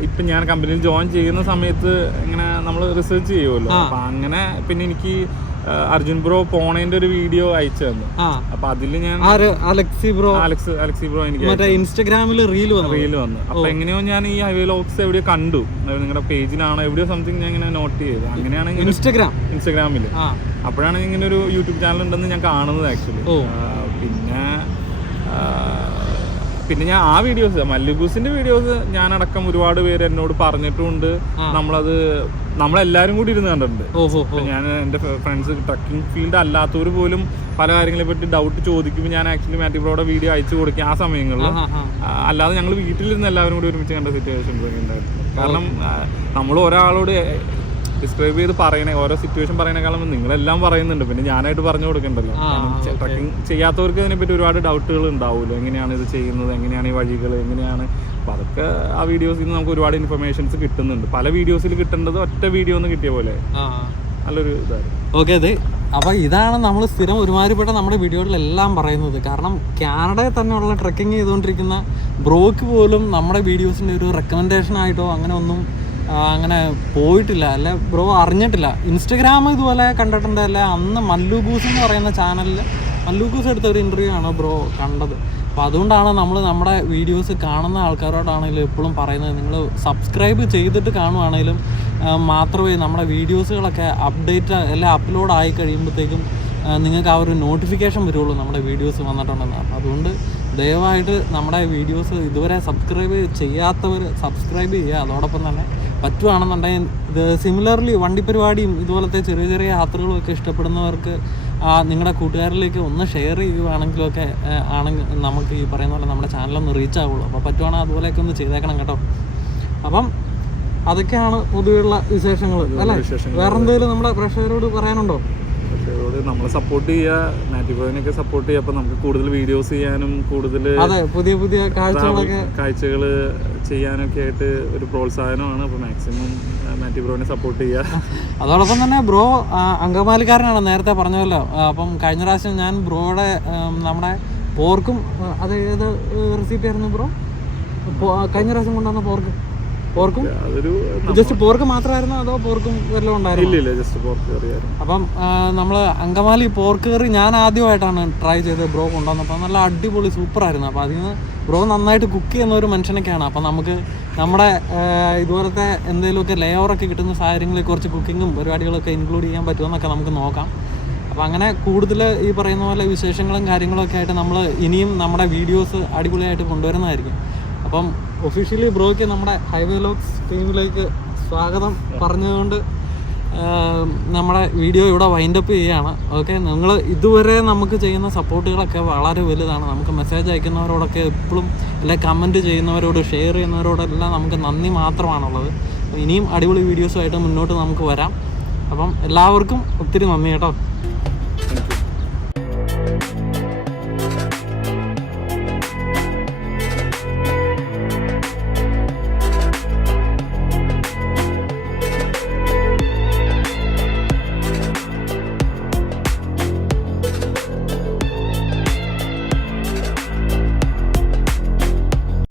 ഇപ്പം ഞാൻ കമ്പനിയിൽ ജോയിൻ ചെയ്യുന്ന സമയത്ത് ഇങ്ങനെ നമ്മൾ റിസർച്ച് ചെയ്യുമല്ലോ. അപ്പം അങ്ങനെ പിന്നെ എനിക്ക് അർജുൻ ബ്രോ പോണേന്റെ ഒരു വീഡിയോ അയച്ചു തന്നു. അപ്പൊ അതില് ഞാൻ അലക്സി ബ്രോ എനിക്ക് ഇൻസ്റ്റാഗ്രാമിൽ റീൽ വന്നു. അപ്പൊ എങ്ങനെയോ ഞാൻ ഈ ഹൈവേ ലോക്സ് എവിടെയോ കണ്ടു, നിങ്ങളുടെ പേജിലാണോ എവിടെയോ സംതിങ് ഞാൻ ഇങ്ങനെ നോട്ട് ചെയ്തു. അങ്ങനെയാണ് ഇൻസ്റ്റാഗ്രാമിൽ. അപ്പോഴാണ് ഇങ്ങനെ ഒരു യൂട്യൂബ് ചാനൽ ഉണ്ടെന്ന് ഞാൻ കാണുന്നത് ആക്ച്വലി. പിന്നെ ഞാൻ ആ വീഡിയോസ് മല്ലുഗൂസിന്റെ വീഡിയോസ് ഞാനടക്കം ഒരുപാട് പേര് എന്നോട് പറഞ്ഞിട്ടുണ്ട്. നമ്മളെല്ലാരും കൂടി ഇരുന്ന് കണ്ടിട്ടുണ്ട്. ഞാൻ എൻ്റെ ഫ്രണ്ട്സ് ട്രക്കിംഗ് ഫീൽഡ് അല്ലാത്തവർ പോലും പല കാര്യങ്ങളെ പറ്റി ഡൗട്ട് ചോദിക്കുമ്പോൾ ഞാൻ ആക്ച്വലി മാത്യു ബ്രോയുടെ വീഡിയോ അയച്ചു കൊടുക്കും ആ സമയങ്ങളിൽ. അല്ലാതെ ഞങ്ങൾ വീട്ടിലിരുന്ന് എല്ലാവരും കൂടി ഒരുമിച്ച് കണ്ട സിറ്റുവേഷൻ ഉണ്ടായിരുന്നു. കാരണം നമ്മൾ ഒരാളോട് ഡിസ്ക്രൈബ് ചെയ്ത് പറയണേ, ഓരോ സിറ്റുവേഷൻ പറയണേക്കാളും നിങ്ങളെല്ലാം പറയുന്നുണ്ട്, പിന്നെ ഞാനായിട്ട് പറഞ്ഞു കൊടുക്കണ്ടല്ലോ. ട്രക്കിംഗ് ചെയ്യാത്തവർക്ക് ഇതിനെപ്പറ്റി ഒരുപാട് ഡൗട്ടുകൾ ഉണ്ടാവുമല്ലോ, എങ്ങനെയാണ് ഇത് ചെയ്യുന്നത്, എങ്ങനെയാണ് ഈ വഴികൾ, എങ്ങനെയാണ്. അപ്പോൾ അതൊക്കെ ആ വീഡിയോസിൽ നിന്ന് നമുക്ക് ഒരുപാട് ഇൻഫർമേഷൻസ് കിട്ടുന്നുണ്ട്. പല വീഡിയോസിൽ കിട്ടേണ്ടത് ഒറ്റ വീഡിയോ ഒന്ന് കിട്ടിയ പോലെ നല്ലൊരു ഇതായിരുന്നു. ഓക്കെ. അതെ. അപ്പോൾ ഇതാണ് നമ്മൾ സ്ഥിരം ഒരുമാതിരിപ്പെട്ട നമ്മുടെ വീഡിയോകളിലെല്ലാം പറയുന്നത്. കാരണം കാനഡയിൽ തന്നെയുള്ള ട്രക്കിങ് ചെയ്തുകൊണ്ടിരിക്കുന്ന ബ്രോക്ക് പോലും നമ്മുടെ വീഡിയോസിൻ്റെ ഒരു റെക്കമെൻഡേഷൻ ആയിട്ടോ അങ്ങനെ ഒന്നും അങ്ങനെ പോയിട്ടില്ല, അല്ലെ ബ്രോ അറിഞ്ഞിട്ടില്ല. ഇൻസ്റ്റഗ്രാം ഇതുപോലെ കണ്ടിട്ടുണ്ട്, അല്ലെ അന്ന് മല്ലുഗൂസ് എന്ന് പറയുന്ന ചാനലിൽ മല്ലുഗൂസ് എടുത്ത ഒരു ഇൻ്റർവ്യൂ ആണ് ബ്രോ കണ്ടത്. അപ്പോൾ അതുകൊണ്ടാണ് നമ്മൾ നമ്മുടെ വീഡിയോസ് കാണുന്ന ആൾക്കാരോടാണെങ്കിലും എപ്പോഴും പറയുന്നത്, നിങ്ങൾ സബ്സ്ക്രൈബ് ചെയ്തിട്ട് കാണുവാണെങ്കിലും മാത്രമേ നമ്മുടെ വീഡിയോസുകളൊക്കെ അപ്ഡേറ്റ് അല്ലെ അപ്ലോഡ് ആയി കഴിയുമ്പോഴത്തേക്കും നിങ്ങൾക്ക് ആ ഒരു നോട്ടിഫിക്കേഷൻ വരുള്ളൂ നമ്മുടെ വീഡിയോസ് വന്നിട്ടുണ്ടെന്ന്. അപ്പോൾ അതുകൊണ്ട് ദയവായിട്ട് നമ്മുടെ വീഡിയോസ് ഇതുവരെ സബ്സ്ക്രൈബ് ചെയ്യാത്തവർ സബ്സ്ക്രൈബ് ചെയ്യുക. അതോടൊപ്പം തന്നെ പറ്റുവാണെന്നുണ്ടെങ്കിൽ ഇത് സിമിലർലി വണ്ടി പരിപാടിയും ഇതുപോലത്തെ ചെറിയ ചെറിയ യാത്രകളും ഒക്കെ ഇഷ്ടപ്പെടുന്നവർക്ക് നിങ്ങളുടെ കൂട്ടുകാരിലേക്ക് ഒന്ന് ഷെയർ ചെയ്യുകയാണെങ്കിലൊക്കെ ആണെങ്കിൽ നമുക്ക് ഈ പറയുന്ന പോലെ നമ്മുടെ ചാനലൊന്ന് റീച്ച് ആവുള്ളൂ. അപ്പോൾ പറ്റുവാണെങ്കിൽ അതുപോലെയൊക്കെ ഒന്ന് ചെയ്തേക്കണം കേട്ടോ. അപ്പം അതൊക്കെയാണ് പൊതുവെയുള്ള വിശേഷങ്ങൾ അല്ലേ? വേറെ എന്തെങ്കിലും നമ്മുടെ പ്രേക്ഷകരോട് പറയാനുണ്ടോ? നമ്മളെ സപ്പോർട്ട് ചെയ്യുക, മാത്യു ബ്രോയിനൊക്കെ സപ്പോർട്ട് ചെയ്യുക. അപ്പോൾ നമുക്ക് കൂടുതൽ വീഡിയോസ് ചെയ്യാനും കൂടുതൽ പുതിയ പുതിയ കാഴ്ചകൾ ചെയ്യാനൊക്കെ ആയിട്ട് ഒരു പ്രോത്സാഹനമാണ്. അപ്പോൾ മാക്സിമം മാത്യു ബ്രോയിനെ സപ്പോർട്ട് ചെയ്യുക. അതോടൊപ്പം തന്നെ ബ്രോ അങ്കമാലിക്കാരനാണ്, നേരത്തെ പറഞ്ഞല്ലോ. അപ്പം കഴിഞ്ഞ പ്രാവശ്യം ഞാൻ ബ്രോയുടെ നമ്മുടെ പോർക്കും അത് ഏത് റെസിപ്പി ആയിരുന്നു ബ്രോ കഴിഞ്ഞ പ്രാവശ്യം കൊണ്ടുവന്ന പോർക്കും ജസ്റ്റ് പോർക്ക് മാത്രമായിരുന്നു അതോ പോർക്കും വല്ലതും ഉണ്ടായിരുന്നു? അപ്പം നമ്മൾ അങ്കമാലി പോർക്ക് കറി ഞാൻ ആദ്യമായിട്ടാണ് ട്രൈ ചെയ്തത്. ബ്രോ കൊണ്ടുവന്നപ്പോൾ നല്ല അടിപൊളി സൂപ്പറായിരുന്നു. അപ്പോൾ അതിൽ നിന്ന് ബ്രോ നന്നായിട്ട് കുക്ക് ചെയ്യുന്ന ഒരു മനുഷ്യനൊക്കെയാണ്. അപ്പം നമുക്ക് നമ്മുടെ ഇതുപോലത്തെ എന്തെങ്കിലുമൊക്കെ ലെയറൊക്കെ കിട്ടുന്ന സാഹചര്യങ്ങളിൽ കുറച്ച് കുക്കിങ്ങും പരിപാടികളൊക്കെ ഇൻക്ലൂഡ് ചെയ്യാൻ പറ്റുമെന്നൊക്കെ നമുക്ക് നോക്കാം. അപ്പോൾ അങ്ങനെ കൂടുതൽ ഈ പറയുന്ന പോലെ വിശേഷങ്ങളും കാര്യങ്ങളൊക്കെ ആയിട്ട് നമ്മൾ ഇനിയും നമ്മുടെ വീഡിയോസ് അടിപൊളിയായിട്ട് കൊണ്ടുവരുന്നതായിരിക്കും. അപ്പം ഒഫീഷ്യലി ബ്രോയ്ക്ക് നമ്മുടെ ഹൈവേ വ്ലോഗ്സ് ടീമിലേക്ക് സ്വാഗതം പറഞ്ഞുകൊണ്ട് നമ്മുടെ വീഡിയോ ഇവിടെ വൈൻഡപ്പ് ചെയ്യുകയാണ്. ഓക്കെ, നിങ്ങൾ ഇതുവരെ നമുക്ക് ചെയ്യുന്ന സപ്പോർട്ടുകളൊക്കെ വളരെ വലുതാണ്. നമുക്ക് മെസ്സേജ് അയക്കുന്നവരോടൊക്കെ എപ്പോഴും അല്ലെങ്കിൽ കമൻറ്റ് ചെയ്യുന്നവരോട്, ഷെയർ ചെയ്യുന്നവരോടെല്ലാം നമുക്ക് നന്ദി മാത്രമാണുള്ളത്. ഇനിയും അടിപൊളി വീഡിയോസുമായിട്ട് മുന്നോട്ട് നമുക്ക് വരാം. അപ്പം എല്ലാവർക്കും ഒത്തിരി നന്ദി കേട്ടോ.